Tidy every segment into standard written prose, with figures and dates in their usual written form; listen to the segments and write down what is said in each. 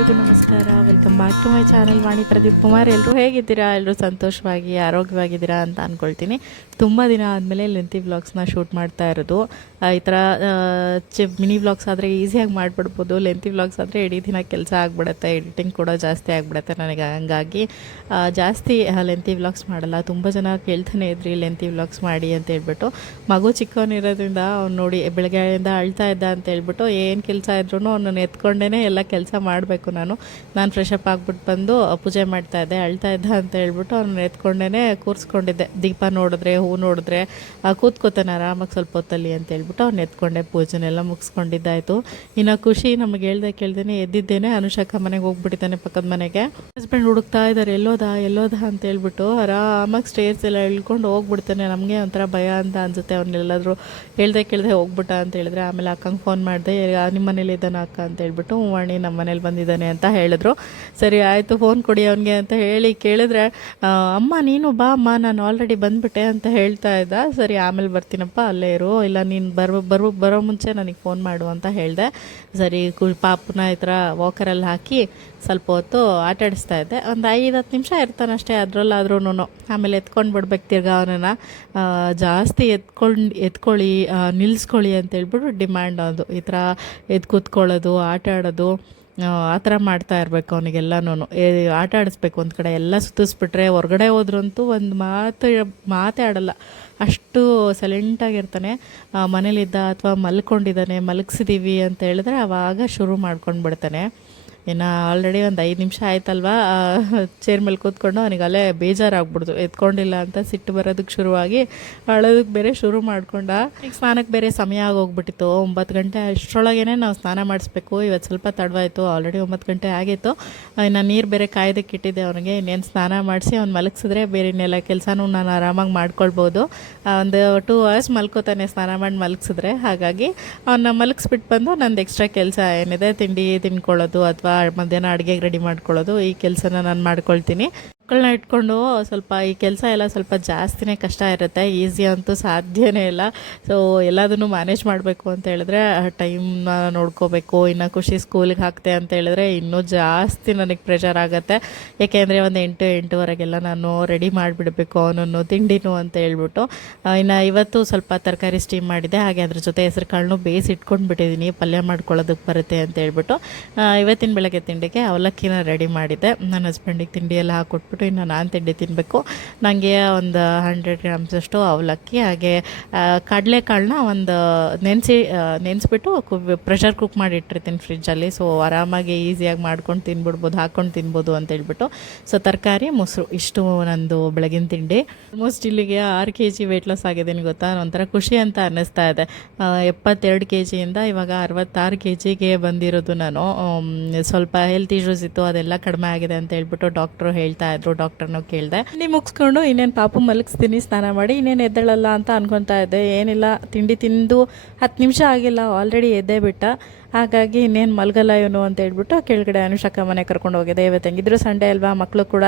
ಎಲ್ರಿಗೂ ನಮಸ್ಕಾರ. Welcome back to my channel Vani Pradeep Kumar. ಎಲ್ಲರೂ ಹೇಗಿದ್ದೀರಾ? ಎಲ್ಲರೂ ಸಂತೋಷವಾಗಿ ಆರೋಗ್ಯವಾಗಿದ್ದೀರಾ ಅಂತ ಅಂದ್ಕೊಳ್ತೀನಿ. ತುಂಬ ದಿನ ಆದಮೇಲೆ ಲೆಂತಿ ವ್ಲಾಗ್ಸ್ನ ಶೂಟ್ ಮಾಡ್ತಾ ಇರೋದು. ಈ ಥರ ಮಿನಿ ವ್ಲಾಗ್ಸ್ ಆದರೆ ಈಸಿಯಾಗಿ ಮಾಡಿಬಿಡ್ಬೋದು. ಲೆಂತಿ ವ್ಲಾಗ್ಸ್ ಆದರೆ ಇಡೀ ದಿನ ಕೆಲಸ ಆಗಿಬಿಡುತ್ತೆ, ಎಡಿಟಿಂಗ್ ಕೂಡ ಜಾಸ್ತಿ ಆಗಿಬಿಡುತ್ತೆ ನನಗೆ. ಹಂಗಾಗಿ ಜಾಸ್ತಿ ಲೆಂತಿ ವ್ಲಾಗ್ಸ್ ಮಾಡಲ್ಲ. ತುಂಬ ಜನ ಕೇಳ್ತಾನೆ ಇದ್ರಿ ಲೆಂತಿ ವ್ಲಾಗ್ಸ್ ಮಾಡಿ ಅಂತ ಹೇಳ್ಬಿಟ್ಟು. ಮಗು ಚಿಕ್ಕವನಿರೋದ್ರಿಂದ ಅವ್ನು ನೋಡಿ ಬೆಳಗ್ಗೆಯಿಂದ ಅಳ್ತಾ ಇದ್ದ ಅಂತ ಹೇಳ್ಬಿಟ್ಟು ಏನು ಕೆಲಸ ಇದ್ರೂ ಅವನನ್ನು ಎತ್ಕೊಂಡೇ ಎಲ್ಲ ಕೆಲಸ ಮಾಡಬೇಕು. ನಾನು ಫ್ರೆಶ್ ಅಪ್ ಆಗಿಬಿಟ್ಟು ಬಂದು ಪೂಜೆ ಮಾಡ್ತಾಯಿದ್ದೆ. ಅಳ್ತಾ ಇದ್ದ ಅಂತ ಹೇಳ್ಬಿಟ್ಟು ಅವ್ನನ್ನ ಎತ್ಕೊಂಡೇ ಕೂರಿಸ್ಕೊಂಡಿದ್ದೆ. ದೀಪ ನೋಡಿದ್ರೆ, ಹೂ ನೋಡಿದ್ರೆ ಕೂತ್ಕೋತಾನೆ ಆರಾಮಾಗಿ ಸ್ವಲ್ಪ ಹೊತ್ತಲ್ಲಿ ಅಂತ ಹೇಳ್ಬಿಟ್ಟು ಅವ್ನು ಎತ್ಕೊಂಡೆ. ಪೂಜೆನೆಲ್ಲ ಮುಗಿಸ್ಕೊಂಡಿದ್ದಾಯಿತು. ಇನ್ನು ಖುಷಿ ನಮಗೆ ಹೇಳ್ದೆ ಕೇಳ್ದೇನೆ ಎದ್ದಿದ್ದೇನೆ. ಅನುಷಕ್ಕ ಮನೆಗೆ ಹೋಗ್ಬಿಟ್ಟಿದ್ದಾನೆ, ಪಕ್ಕದ ಮನೆಗೆ. ಹಸ್ಬೆಂಡ್ ಹುಡುಕ್ತಾ ಇದ್ದಾರೆ ಎಲ್ಲೋದ ಅಂತ ಹೇಳ್ಬಿಟ್ಟು. ಆರಾಮಾಗಿ ಸ್ಟೇರ್ಸ್ ಎಲ್ಲ ಇಳ್ಕೊಂಡು ಹೋಗ್ಬಿಡ್ತಾನೆ. ನಮಗೆ ಒಂಥರ ಭಯ ಅಂತ ಅನಿಸುತ್ತೆ. ಅವ್ನೆಲ್ಲಾದರೂ ಹೇಳ್ದೆ ಕೇಳ್ದೆ ಹೋಗ್ಬಿಟ್ಟ ಅಂತ ಹೇಳಿದ್ರೆ. ಆಮೇಲೆ ಅಕ್ಕಂಗೆ ಫೋನ್ ಮಾಡಿದೆ, ನಿಮ್ಮ ಮನೇಲಿ ಇದ್ದಾನೆ ಅಕ್ಕ ಅಂತ ಹೇಳ್ಬಿಟ್ಟು. ವಾಣಿ ನಮ್ಮ ಮನೇಲಿ ಬಂದಿದ್ದಾನೆ ಅಂತ ಹೇಳಿದ್ರು. ಸರಿ ಆಯಿತು, ಫೋನ್ ಕೊಡಿ ಅವನಿಗೆ ಅಂತ ಹೇಳಿ ಕೇಳಿದ್ರೆ, ಅಮ್ಮ ನೀನು ಬಾ ಅಮ್ಮ, ನಾನು ಆಲ್ರೆಡಿ ಬಂದುಬಿಟ್ಟೆ ಅಂತ ಹೇಳ್ತಾ ಇದ್ದ. ಸರಿ ಆಮೇಲೆ ಬರ್ತೀನಪ್ಪ, ಅಲ್ಲೇ ಇರು, ಇಲ್ಲ ನೀನು ಬರೋ ಮುಂಚೆ ನನಗೆ ಫೋನ್ ಮಾಡು ಅಂತ ಹೇಳಿದೆ. ಸರಿ ಪಾಪನ ಈ ಥರ ವಾಕರಲ್ಲಿ ಹಾಕಿ ಸ್ವಲ್ಪ ಹೊತ್ತು ಆಟ ಆಡಿಸ್ತಾ ಇದ್ದೆ. ಒಂದು 5-10 ನಿಮಿಷ ಇರ್ತಾನಷ್ಟೇ ಅದರಲ್ಲಾದ್ರೂ. ಆಮೇಲೆ ಎತ್ಕೊಂಡು ಬಿಡ್ಬೇಕು ತಿರ್ಗಾ ಅವನನ್ನು. ಜಾಸ್ತಿ ಎತ್ಕೊಳ್ಳಿ ನಿಲ್ಲಿಸ್ಕೊಳ್ಳಿ ಅಂತೇಳ್ಬಿಟ್ಟು ಡಿಮ್ಯಾಂಡ್. ಅದು ಈ ಥರ ಕೂತ್ಕೊಳ್ಳೋದು, ಆಟ ಆಡೋದು, ಆ ಥರ ಮಾಡ್ತಾ ಇರಬೇಕು ಅವನಿಗೆಲ್ಲನೂ. ಆಟ ಆಡಿಸ್ಬೇಕು ಒಂದು ಕಡೆ. ಎಲ್ಲ ಸುತ್ತಿಸ್ಬಿಟ್ರೆ ಹೊರಗಡೆ ಹೋದ್ರಂತೂ ಒಂದು ಮಾತೇ ಆಡಲ್ಲ. ಅಷ್ಟು ಸೈಲೆಂಟಾಗಿರ್ತಾನೆ. ಮನೇಲಿದ್ದ ಅಥವಾ ಮಲ್ಕೊಂಡಿದ್ದಾನೆ, ಮಲಗಿಸಿದ್ದೀವಿ ಅಂತ ಹೇಳಿದ್ರೆ ಆವಾಗ ಶುರು ಮಾಡ್ಕೊಂಡು ಬಿಡ್ತಾನೆ. ಇನ್ನು ಆಲ್ರೆಡಿ ಒಂದು 5 ನಿಮಿಷ ಆಯ್ತಲ್ವ ಚೇರ್ ಮೇಲೆ ಕೂತ್ಕೊಂಡು ಅವನಿಗೆ ಅಲ್ಲೇ ಬೇಜಾರಾಗ್ಬಿಡ್ತು. ಎತ್ಕೊಂಡಿಲ್ಲ ಅಂತ ಸಿಟ್ಟು ಬರೋದಕ್ಕೆ ಶುರುವಾಗಿ ಅಳೋದಕ್ಕೆ ಬೇರೆ ಶುರು ಮಾಡ್ಕೊಂಡ. ಈಗ ಸ್ನಾನಕ್ಕೆ ಬೇರೆ ಸಮಯ ಆಗೋಗ್ಬಿಟ್ಟಿತ್ತು. 9 ಗಂಟೆ ಅಷ್ಟರೊಳಗೇ ನಾವು ಸ್ನಾನ ಮಾಡಿಸ್ಬೇಕು. ಇವತ್ತು ಸ್ವಲ್ಪ ತಡವಾಯಿತು, ಆಲ್ರೆಡಿ 9 ಗಂಟೆ ಆಗಿತ್ತು. ಇನ್ನು ನೀರು ಬೇರೆ ಕಾಯ್ದಕ್ಕೆ ಇಟ್ಟಿದ್ದೆ ಅವನಿಗೆ. ಇನ್ನೇನು ಸ್ನಾನ ಮಾಡಿಸಿ ಅವ್ನು ಮಲಗಿಸಿದ್ರೆ ಬೇರೆ ಇನ್ನೆಲ್ಲ ಕೆಲಸನೂ ನಾನು ಆರಾಮಾಗಿ ಮಾಡ್ಕೊಳ್ಬೋದು. ಒಂದು 2 ಅವರ್ಸ್ ಮಲ್ಕೋತಾನೆ ಸ್ನಾನ ಮಾಡಿ ಮಲಗಿಸಿದ್ರೆ. ಹಾಗಾಗಿ ಅವನ್ನ ಮಲಗಿಸ್ಬಿಟ್ಟು ಬಂದು ನಂದು ಎಕ್ಸ್ಟ್ರಾ ಕೆಲಸ ಏನಿದೆ, ತಿಂಡಿ ತಿನ್ಕೊಳ್ಳೋದು ಅಥವಾ ಮಧ್ಯಾಹ್ನ ಅಡುಗೆಗೆ ರೆಡಿ ಮಾಡ್ಕೊಳ್ಳೋದು, ಈ ಕೆಲಸನ ನಾನು ಮಾಡ್ಕೊಳ್ತೀನಿ. ಮಕ್ಕಳನ್ನ ಇಟ್ಕೊಂಡು ಸ್ವಲ್ಪ ಈ ಕೆಲಸ ಎಲ್ಲ ಸ್ವಲ್ಪ ಜಾಸ್ತಿನೇ ಕಷ್ಟ ಇರುತ್ತೆ. ಈಸಿ ಅಂತೂ ಸಾಧ್ಯನೇ ಇಲ್ಲ. ಸೊ ಎಲ್ಲದನ್ನು ಮ್ಯಾನೇಜ್ ಮಾಡಬೇಕು ಅಂತ ಹೇಳಿದ್ರೆ ಟೈಮ್ನ ನೋಡ್ಕೋಬೇಕು. ಇನ್ನು ಖುಷಿ ಸ್ಕೂಲಿಗೆ ಹಾಕ್ತೆ ಅಂತ ಹೇಳಿದ್ರೆ ಇನ್ನೂ ಜಾಸ್ತಿ ನನಗೆ ಪ್ರೆಷರ್ ಆಗುತ್ತೆ. ಏಕೆಂದರೆ ಒಂದು 8-8:30 ನಾನು ರೆಡಿ ಮಾಡಿಬಿಡಬೇಕು ಅವನನ್ನು ತಿಂಡಿನೂ ಅಂತ ಹೇಳ್ಬಿಟ್ಟು. ಇನ್ನು ಇವತ್ತು ಸ್ವಲ್ಪ ತರಕಾರಿ ಸ್ಟೀಮ್ ಮಾಡಿದೆ. ಹಾಗೆ ಅದ್ರ ಜೊತೆ ಹೆಸರು ಕಾಳನ್ನು ಬೇಯಿಸಿ ಇಟ್ಕೊಂಡ್ಬಿಟ್ಟಿದ್ದೀನಿ, ಪಲ್ಯ ಮಾಡ್ಕೊಳ್ಳೋದಕ್ಕೆ ಬರುತ್ತೆ ಅಂತ ಹೇಳ್ಬಿಟ್ಟು. ಇವತ್ತಿನ ಬೆಳಗ್ಗೆ ತಿಂಡಿಗೆ ಅವಲಕ್ಕಿನ ರೆಡಿ ಮಾಡಿದ್ದೆ. ನನ್ನ ಹಸ್ಬೆಂಡಿಗೆ ತಿಂಡಿ ಎಲ್ಲ ಹಾಕ್ಕೊಟ್ಬಿಟ್ಟು ಇನ್ನು ನಾನು ತಿಂಡಿ ತಿನ್ನಬೇಕು. ನನಗೆ ಒಂದು 100 ಗ್ರಾಮ್ಸಷ್ಟು ಅವಲಕ್ಕಿ, ಹಾಗೆ ಕಡಲೆಕಾಳನ್ನ ಒಂದು ನೆನೆಸ್ಬಿಟ್ಟು ಪ್ರೆಷರ್ ಕುಕ್ ಮಾಡಿ ಇಟ್ಟಿರ್ತೀನಿ ಫ್ರಿಜ್ಜಲ್ಲಿ. ಸೊ ಆರಾಮಾಗಿ ಈಸಿಯಾಗಿ ಮಾಡ್ಕೊಂಡು ತಿನ್ಬಿಡ್ಬೋದು, ಹಾಕ್ಕೊಂಡು ತಿನ್ಬೋದು ಅಂತ ಹೇಳ್ಬಿಟ್ಟು. ಸೊ ತರಕಾರಿ, ಮೊಸರು, ಇಷ್ಟು ನಂದು ಬೆಳಗಿನ ತಿಂಡಿ. ಆಲ್ಮೋಸ್ಟ್ ಇಲ್ಲಿಗೆ 6 kg ವೆಯ್ಟ್ ಲಾಸ್ ಆಗಿದ್ದೀನಿ ಗೊತ್ತಾ. ಒಂಥರ ಖುಷಿ ಅಂತ ಅನ್ನಿಸ್ತಾ ಇದೆ. 72 kgಯಿಂದ ಇವಾಗ 66 kgಗೆ ಬಂದಿರೋದು ನಾನು. ಸ್ವಲ್ಪ ಹೆಲ್ತ್ ಇಶ್ಯೂಸ್ ಇತ್ತು, ಅದೆಲ್ಲ ಕಡಿಮೆ ಆಗಿದೆ ಅಂತ ಹೇಳ್ಬಿಟ್ಟು ಡಾಕ್ಟ್ರು ಹೇಳ್ತಾ ಇದ್ರು. ಡಾಕ್ಟರ್ನೂ ಕೇಳಿದೆ. ತಿಂಡಿ ಮುಗಿಸ್ಕೊಂಡು ಇನ್ನೇನು ಪಾಪು ಮಲಗಿಸ್ತೀನಿ ಸ್ನಾನ ಮಾಡಿ, ಇನ್ನೇನು ಎದ್ದೇಳಲ್ಲ ಅಂತ ಅನ್ಕೊತಾ ಇದ್ದೆ. ಏನಿಲ್ಲ, ತಿಂಡಿ ತಿಂದು 10 ನಿಮಿಷ ಆಗಿಲ್ಲ, ಆಲ್ರೆಡಿ ಎದ್ದೇ ಬಿಟ್ಟ. ಹಾಗಾಗಿ ಇನ್ನೇನು ಮಲಗಲ್ಲ ಇವನು ಅಂತ ಹೇಳ್ಬಿಟ್ಟು ಕೆಳಗಡೆ ಅನುಷಕ್ಕ ಮನೆ ಕರ್ಕೊಂಡು ಹೋಗಿದೆ. ಇವತ್ತು ಹೆಂಗಿದ್ರು ಸಂಡೇ ಅಲ್ವಾ, ಮಕ್ಕಳು ಕೂಡ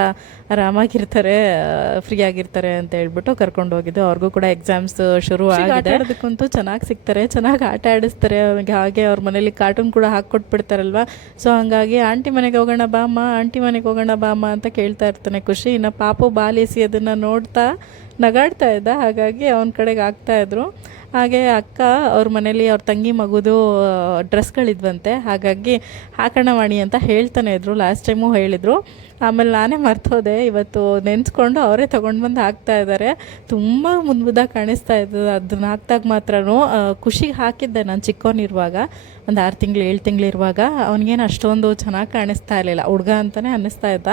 ಆರಾಮಾಗಿರ್ತಾರೆ, ಫ್ರೀ ಆಗಿರ್ತಾರೆ ಅಂತ ಹೇಳ್ಬಿಟ್ಟು ಕರ್ಕೊಂಡು ಹೋಗಿದ್ದು. ಅವ್ರಿಗೂ ಕೂಡ ಎಕ್ಸಾಮ್ಸ್ ಶುರು ಆಗಿದೆ. ಅದಕ್ಕಂತೂ ಚೆನ್ನಾಗಿ ಸಿಗ್ತಾರೆ, ಚೆನ್ನಾಗಿ ಆಟ ಆಡಿಸ್ತಾರೆ. ಹಾಗೆ ಅವ್ರ ಮನೇಲಿ ಕಾರ್ಟೂನ್ ಕೂಡ ಹಾಕ್ಕೊಟ್ಬಿಡ್ತಾರಲ್ವ. ಸೊ ಹಂಗಾಗಿ ಆಂಟಿ ಮನೆಗೆ ಹೋಗೋಣ ಬಾಮ್ಮ, ಆಂಟಿ ಮನೆಗೆ ಹೋಗೋಣ ಬಾಮ್ಮ ಅಂತ ಕೇಳ್ತಾ ಇರ್ತಾನೆ ಖುಷಿ. ಇನ್ನು ಪಾಪು ಬಾಲೇಸಿ ಅದನ್ನು ನೋಡ್ತಾ ನಗಾಡ್ತಾ ಇದ್ದ. ಹಾಗಾಗಿ ಅವನ ಕಡೆಗೆ ಆಗ್ತಾಯಿದ್ರು. ಹಾಗೆ ಅಕ್ಕ ಅವ್ರ ಮನೇಲಿ ಅವ್ರ ತಂಗಿ ಮಗುದು ಡ್ರೆಸ್ಗಳಿದ್ವಂತೆ. ಹಾಗಾಗಿ ಹಾಕೋಣ ವಾಣಿ ಅಂತ ಹೇಳ್ತಾನೆ ಇದ್ರು. ಲಾಸ್ಟ್ ಟೈಮು ಹೇಳಿದರು, ಆಮೇಲೆ ನಾನೇ ಮರ್ತೋದೆ. ಇವತ್ತು ನೆನೆಸ್ಕೊಂಡು ಅವರೇ ತೊಗೊಂಡು ಬಂದು ಹಾಕ್ತಾ ಇದ್ದಾರೆ. ತುಂಬ ಮುದ್ದಾಗಿ ಕಾಣಿಸ್ತಾ ಇದ್ದದ್ದು. ಅದನ್ನ ಹಾಕ್ದಾಗ ಮಾತ್ರ ಖುಷಿಗೆ ಹಾಕಿದ್ದೆ ನಾನು ಚಿಕ್ಕವನಿರುವಾಗ, ಒಂದು 6 ತಿಂಗಳು 7 ತಿಂಗಳಿರುವಾಗ. ಅವನಿಗೇನು ಅಷ್ಟೊಂದು ಚೆನ್ನಾಗಿ ಕಾಣಿಸ್ತಾ ಇರಲಿಲ್ಲ, ಹುಡುಗ ಅಂತಲೇ ಅನ್ನಿಸ್ತಾ ಇದ್ದ.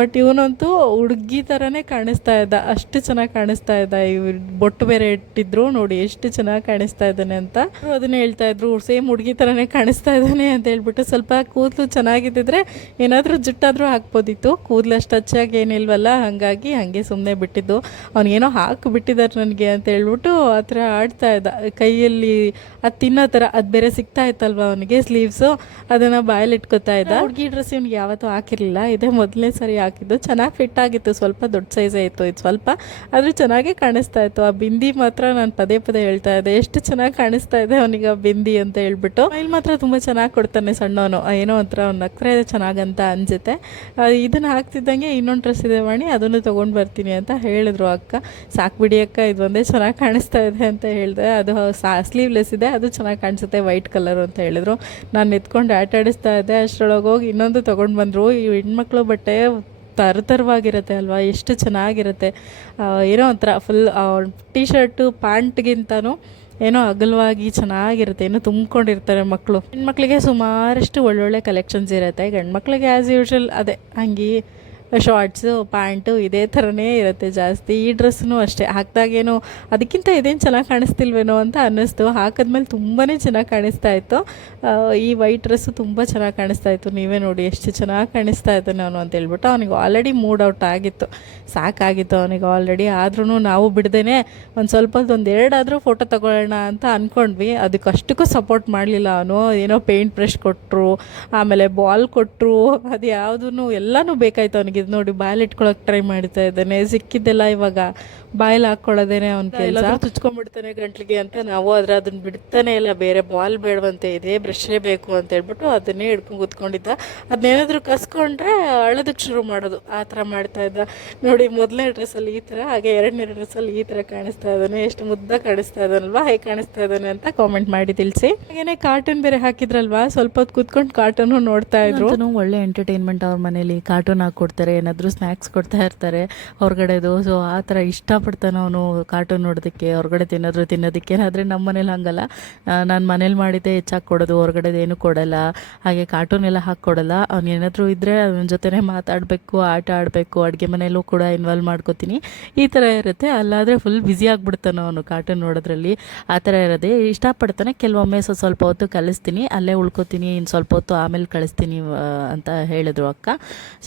ಬಟ್ ಇವನಂತೂ ಹುಡುಗಿ ಥರನೇ ಕಾಣಿಸ್ತಾ ಇದ್ದ, ಅಷ್ಟು ಚೆನ್ನಾಗಿ ಕಾಣಿಸ್ತಾ ಇದ್ದ. ಇವ್ರು ಬೊಟ್ಟು ಬೇರೆ ಇಟ್ಟಿದ್ರು, ನೋಡಿ ಎಷ್ಟು ಚೆನ್ನಾಗಿ ಕಾಣಿಸ್ತಾ ಇದ್ದಾನೆ ಅಂತ. ಅದನ್ನೇ ಹೇಳ್ತಾ ಇದ್ರು, ಸೇಮ್ ಹುಡುಗಿ ಥರನೇ ಕಾಣಿಸ್ತಾ ಇದ್ದಾನೆ ಅಂತ ಹೇಳ್ಬಿಟ್ಟು. ಸ್ವಲ್ಪ ಕೂದಲು ಚೆನ್ನಾಗಿದ್ದಿದ್ರೆ ಏನಾದರೂ ಜುಟ್ಟಾದರೂ ಹಾಕ್ಬೋದಿತ್ತು. ಕೂದಲಷ್ಟು ಟಚ್ಚಾಗಿ ಏನಿಲ್ವಲ್ಲ, ಹಾಗಾಗಿ ಹಾಗೆ ಸುಮ್ಮನೆ ಬಿಟ್ಟಿದ್ದು. ಅವನಿಗೇನೋ ಹಾಕಿಬಿಟ್ಟಿದ್ದಾರೆ ನನಗೆ ಅಂತ ಹೇಳ್ಬಿಟ್ಟು ಆ ಥರ ಆಡ್ತಾ ಇದ್ದ. ಕೈಯಲ್ಲಿ ಅದು ತಿನ್ನೋ ಥರ ಅದು ಬೇರೆ ಸಿಗ್ತಾ ಇತ್ತಲ್ವ ಅವನಿಗೆ ಸ್ಲೀವ್ಸು, ಅದನ್ನು ಬಾಯಲ್ಲಿ ಇಟ್ಕೊತಾ ಇದ್ದ. ಹುಡುಗಿ ಡ್ರೆಸ್ ಇವ್ನಿಗೆ ಯಾವತ್ತೂ ಹಾಕಿರಲಿಲ್ಲ, ಇದೇ ಮೊದಲನೇ ಸರಿ ಹಾಕಿದ್ದು. ಚೆನ್ನಾಗಿ ಫಿಟ್ ಆಗಿತ್ತು, ಸ್ವಲ್ಪ ದೊಡ್ಡ ಸೈಜೇ ಇತ್ತು ಇದು ಸ್ವಲ್ಪ, ಆದರೂ ಚೆನ್ನಾಗೇ ಕಾಣಿಸ್ತಾ ಇತ್ತು. ಆ ಬಿಂದಿ ಮಾತ್ರ ನಾನು ಪದೇ ಪದೇ ಹೇಳ್ತಾ ಇದ್ದೆ, ಎಷ್ಟು ಚೆನ್ನಾಗಿ ಕಾಣಿಸ್ತಾ ಇದೆ ಅವನಿಗೆ ಆ ಬಿಂದಿ ಅಂತ ಹೇಳ್ಬಿಟ್ಟು. ಸ್ಮೈಲ್ ಮಾತ್ರ ತುಂಬ ಚೆನ್ನಾಗಿ ಕೊಡ್ತಾನೆ ಸಣ್ಣವನು, ಏನೋ ಒಂಥರ ಅವ್ನು ನಕ್ರೆ ಚೆನ್ನಾಗಂತ ಅನ್ಸುತ್ತೆ. ಇದನ್ನು ಹಾಕ್ತಿದ್ದಂಗೆ ಇನ್ನೊಂದು ಡ್ರೆಸ್ ಇದೆ ವಾಣಿ, ಅದನ್ನು ತೊಗೊಂಡು ಬರ್ತೀನಿ ಅಂತ ಹೇಳಿದ್ರು ಅಕ್ಕ. ಸಾಕು ಬಿಡಿ ಅಕ್ಕ, ಇದು ಒಂದೇ ಚೆನ್ನಾಗಿ ಕಾಣಿಸ್ತಾ ಇದೆ ಅಂತ ಹೇಳಿದೆ. ಅದು ಸ್ಲೀವ್ಲೆಸ್ ಇದೆ, ಅದು ಚೆನ್ನಾಗಿ ಕಾಣಿಸುತ್ತೆ ವೈಟ್ ಕಲರು ಅಂತ ಹೇಳಿದ್ರು. ನಾನು ಎತ್ಕೊಂಡು ಆಡಿಸ್ತಾ ಇದ್ದೆ, ಅಷ್ಟರೊಳಗೆ ಹೋಗಿ ಇನ್ನೊಂದು ತೊಗೊಂಡು ಬಂದರು. ಈ ಹೆಣ್ಮಕ್ಳು ಬಟ್ಟೆ ತರತರವಾಗಿರುತ್ತೆ ಅಲ್ವಾ, ಎಷ್ಟು ಚೆನ್ನಾಗಿರುತ್ತೆ. ಏನೋ ಒಂಥರ ಫುಲ್ ಟೀ ಶರ್ಟು ಪ್ಯಾಂಟ್ಗಿಂತನೂ ಏನೋ ಅಗಲವಾಗಿ ಚೆನ್ನಾಗಿರುತ್ತೆ, ಏನೋ ತುಂಬ್ಕೊಂಡಿರ್ತಾರೆ ಮಕ್ಕಳು. ಹೆಣ್ಮಕ್ಳಿಗೆ ಸುಮಾರಷ್ಟು ಒಳ್ಳೊಳ್ಳೆ ಕಲೆಕ್ಷನ್ಸ್ ಇರುತ್ತೆ. ಗಂಡ್ಮಕ್ಳಿಗೆ ಆ್ಯಸ್ ಯೂಶ್ವಲ್ ಅದೇ ಅಂಗಿ, ಶಾರ್ಟ್ಸು, ಪ್ಯಾಂಟು ಇದೇ ಥರನೇ ಇರುತ್ತೆ ಜಾಸ್ತಿ. ಈ ಡ್ರೆಸ್ಸೂ ಅಷ್ಟೇ, ಹಾಕಿದಾಗೇನು ಅದಕ್ಕಿಂತ ಇದೇನು ಚೆನ್ನಾಗಿ ಕಾಣಿಸ್ತಿಲ್ವೇನೋ ಅಂತ ಅನ್ನಿಸ್ತು. ಹಾಕಿದ್ಮೇಲೆ ತುಂಬಾ ಚೆನ್ನಾಗಿ ಕಾಣಿಸ್ತಾ ಇತ್ತು. ಈ ವೈಟ್ ಡ್ರೆಸ್ಸು ತುಂಬ ಚೆನ್ನಾಗಿ ಕಾಣಿಸ್ತಾ ಇತ್ತು. ನೀವೇ ನೋಡಿ ಎಷ್ಟು ಚೆನ್ನಾಗಿ ಕಾಣಿಸ್ತಾ ಇದ್ದಾನೆ ಅವನು ಅಂತ ಹೇಳ್ಬಿಟ್ಟು. ಅವನಿಗೆ ಆಲ್ರೆಡಿ ಮೂಡ್ ಔಟ್ ಆಗಿತ್ತು, ಸಾಕಾಗಿತ್ತು ಅವನಿಗೆ ಆಲ್ರೆಡಿ. ಆದ್ರೂ ನಾವು ಬಿಡ್ದೇ ಒಂದು ಸ್ವಲ್ಪ ಒಂದೆರಡಾದರೂ ಫೋಟೋ ತೊಗೊಳ್ಳೋಣ ಅಂತ ಅಂದ್ಕೊಂಡ್ವಿ. ಅದಕ್ಕೆ ಅಷ್ಟಕ್ಕೂ ಸಪೋರ್ಟ್ ಮಾಡಲಿಲ್ಲ ಅವನು. ಏನೋ ಪೇಂಟ್ ಬ್ರಷ್ ಕೊಟ್ಟರು, ಆಮೇಲೆ ಬಾಲ್ ಕೊಟ್ಟರು, ಅದು ಯಾವುದೂ ಎಲ್ಲನೂ ಬೇಕಾಯ್ತು ಅವನಿಗೆ. ಇದು ನೋಡಿ ಬಾಯಲ್ಲಿ ಇಟ್ಕೊಳಕ್ಕೆ ಟ್ರೈ ಮಾಡ್ತಾ ಇದ್ದಾನೆ. ಸಿಕ್ಕಿದ್ದೆಲ್ಲ ಇವಾಗ ಬಾಯಲ್ಲಿ ಹಾಕ್ಕೊಳ್ಳೋದೇನೆ ಅವ್ನ ಕೆಲಸ. ತುಚ್ಕೊಂಡ್ಬಿಡ್ತಾನೆ ಗಂಟ್ಲಿಗೆ ಅಂತ ನಾವು ಅದನ್ನು ಬಿಡ್ತಾನೆ ಇಲ್ಲ. ಬೇರೆ ಬಾಲ್ ಬೇಡವಂತೆ, ಇದೇ ಬ್ರಷೇ ಬೇಕು ಅಂತ ಹೇಳ್ಬಿಟ್ಟು ಅದನ್ನೇ ಹಿಡ್ಕೊಂಡು ಕೂತ್ಕೊಂಡಿದ್ದ. ಅದನ್ನೇನಾದರೂ ಕಸ್ಕೊಂಡ್ರೆ ಅಳೋದಕ್ಕೆ ಶುರು ಮಾಡೋದು, ಆ ಥರ ಮಾಡ್ತಾ ಇದ್ದ. ನೋಡಿ ಮೊದಲನೇ ಡ್ರೆಸ್ಸಲ್ಲಿ ಈ ಥರ, ಹಾಗೆ ಎರಡನೇ ಡ್ರೆಸ್ಸಲ್ಲಿ ಈ ಥರ ಕಾಣಿಸ್ತಾ ಇದ್ದಾನೆ. ಎಷ್ಟು ಮುದ್ದ ಕಾಣಿಸ್ತಾ ಇದ್ದಾನಲ್ವಾ, ಹೇಗೆ ಕಾಣಿಸ್ತಾ ಇದ್ದಾನೆ ಅಂತ ಕಾಮೆಂಟ್ ಮಾಡಿ ತಿಳಿಸಿ. ಹಾಗೇನೆ ಕಾರ್ಟೂನ್ ಬೇರೆ ಹಾಕಿದ್ರಲ್ವಾ, ಸ್ವಲ್ಪ ಹೊತ್ತು ಕೂತ್ಕೊಂಡು ಕಾರ್ಟೂನು ನೋಡ್ತಾ ಇದ್ರು. ಒಳ್ಳೆ ಎಂಟರ್ಟೈನ್ಮೆಂಟ್. ಅವ್ರ ಮನೇಲಿ ಕಾರ್ಟೂನ್ ಹಾಕ್ಕೊಡ್ತಾರೆ, ಏನಾದರೂ ಸ್ನ್ಯಾಕ್ಸ್ ಕೊಡ್ತಾ ಇರ್ತಾರೆ ಹೊರಗಡೆದು. ಸೊ ಆ ಥರ ಇಷ್ಟಪಡ್ತಾನೆ ಅವನು ಕಾರ್ಟೂನ್ ನೋಡೋದಕ್ಕೆ, ಹೊರಗಡೆ ತಿನ್ನೋದಕ್ಕೆ. ಆದರೆ ನಮ್ಮ ಮನೇಲಿ ಹಂಗಲ್ಲ, ನಾನು ಮನೇಲಿ ಮಾಡಿದ್ದೆ ಹೆಚ್ಚಾಗಿ ಕೊಡೋದು, ಹೊರಗಡೆದು ಏನೂ ಕೊಡೋಲ್ಲ. ಹಾಗೆ ಕಾರ್ಟೂನ್ ಎಲ್ಲ ಹಾಕ್ಕೊಡಲ್ಲ. ಅವ್ನು ಏನಾದರೂ ಇದ್ದರೆ ಅವನ ಜೊತೆನೇ ಮಾತಾಡಬೇಕು, ಆಟ ಆಡಬೇಕು, ಅಡುಗೆ ಮನೆಯಲ್ಲೂ ಕೂಡ ಇನ್ವಾಲ್ವ್ ಮಾಡ್ಕೋತೀನಿ, ಈ ಥರ ಇರುತ್ತೆ. ಅಲ್ಲಾದರೆ ಫುಲ್ ಬ್ಯುಸಿ ಆಗಿಬಿಡ್ತಾನೆ ಅವನು ಕಾರ್ಟೂನ್ ನೋಡೋದ್ರಲ್ಲಿ. ಆ ಥರ ಇರೋದೇ ಇಷ್ಟಪಡ್ತಾನೆ. ಕೆಲವೊಮ್ಮೆ ಸ್ವಲ್ಪ ಹೊತ್ತು ಕಲಿಸ್ತೀನಿ, ಅಲ್ಲೇ ಉಳ್ಕೋತೀನಿ, ಇನ್ನು ಸ್ವಲ್ಪ ಹೊತ್ತು ಆಮೇಲೆ ಕಳಿಸ್ತೀನಿ ಅಂತ ಹೇಳಿದ್ರು ಅಕ್ಕ.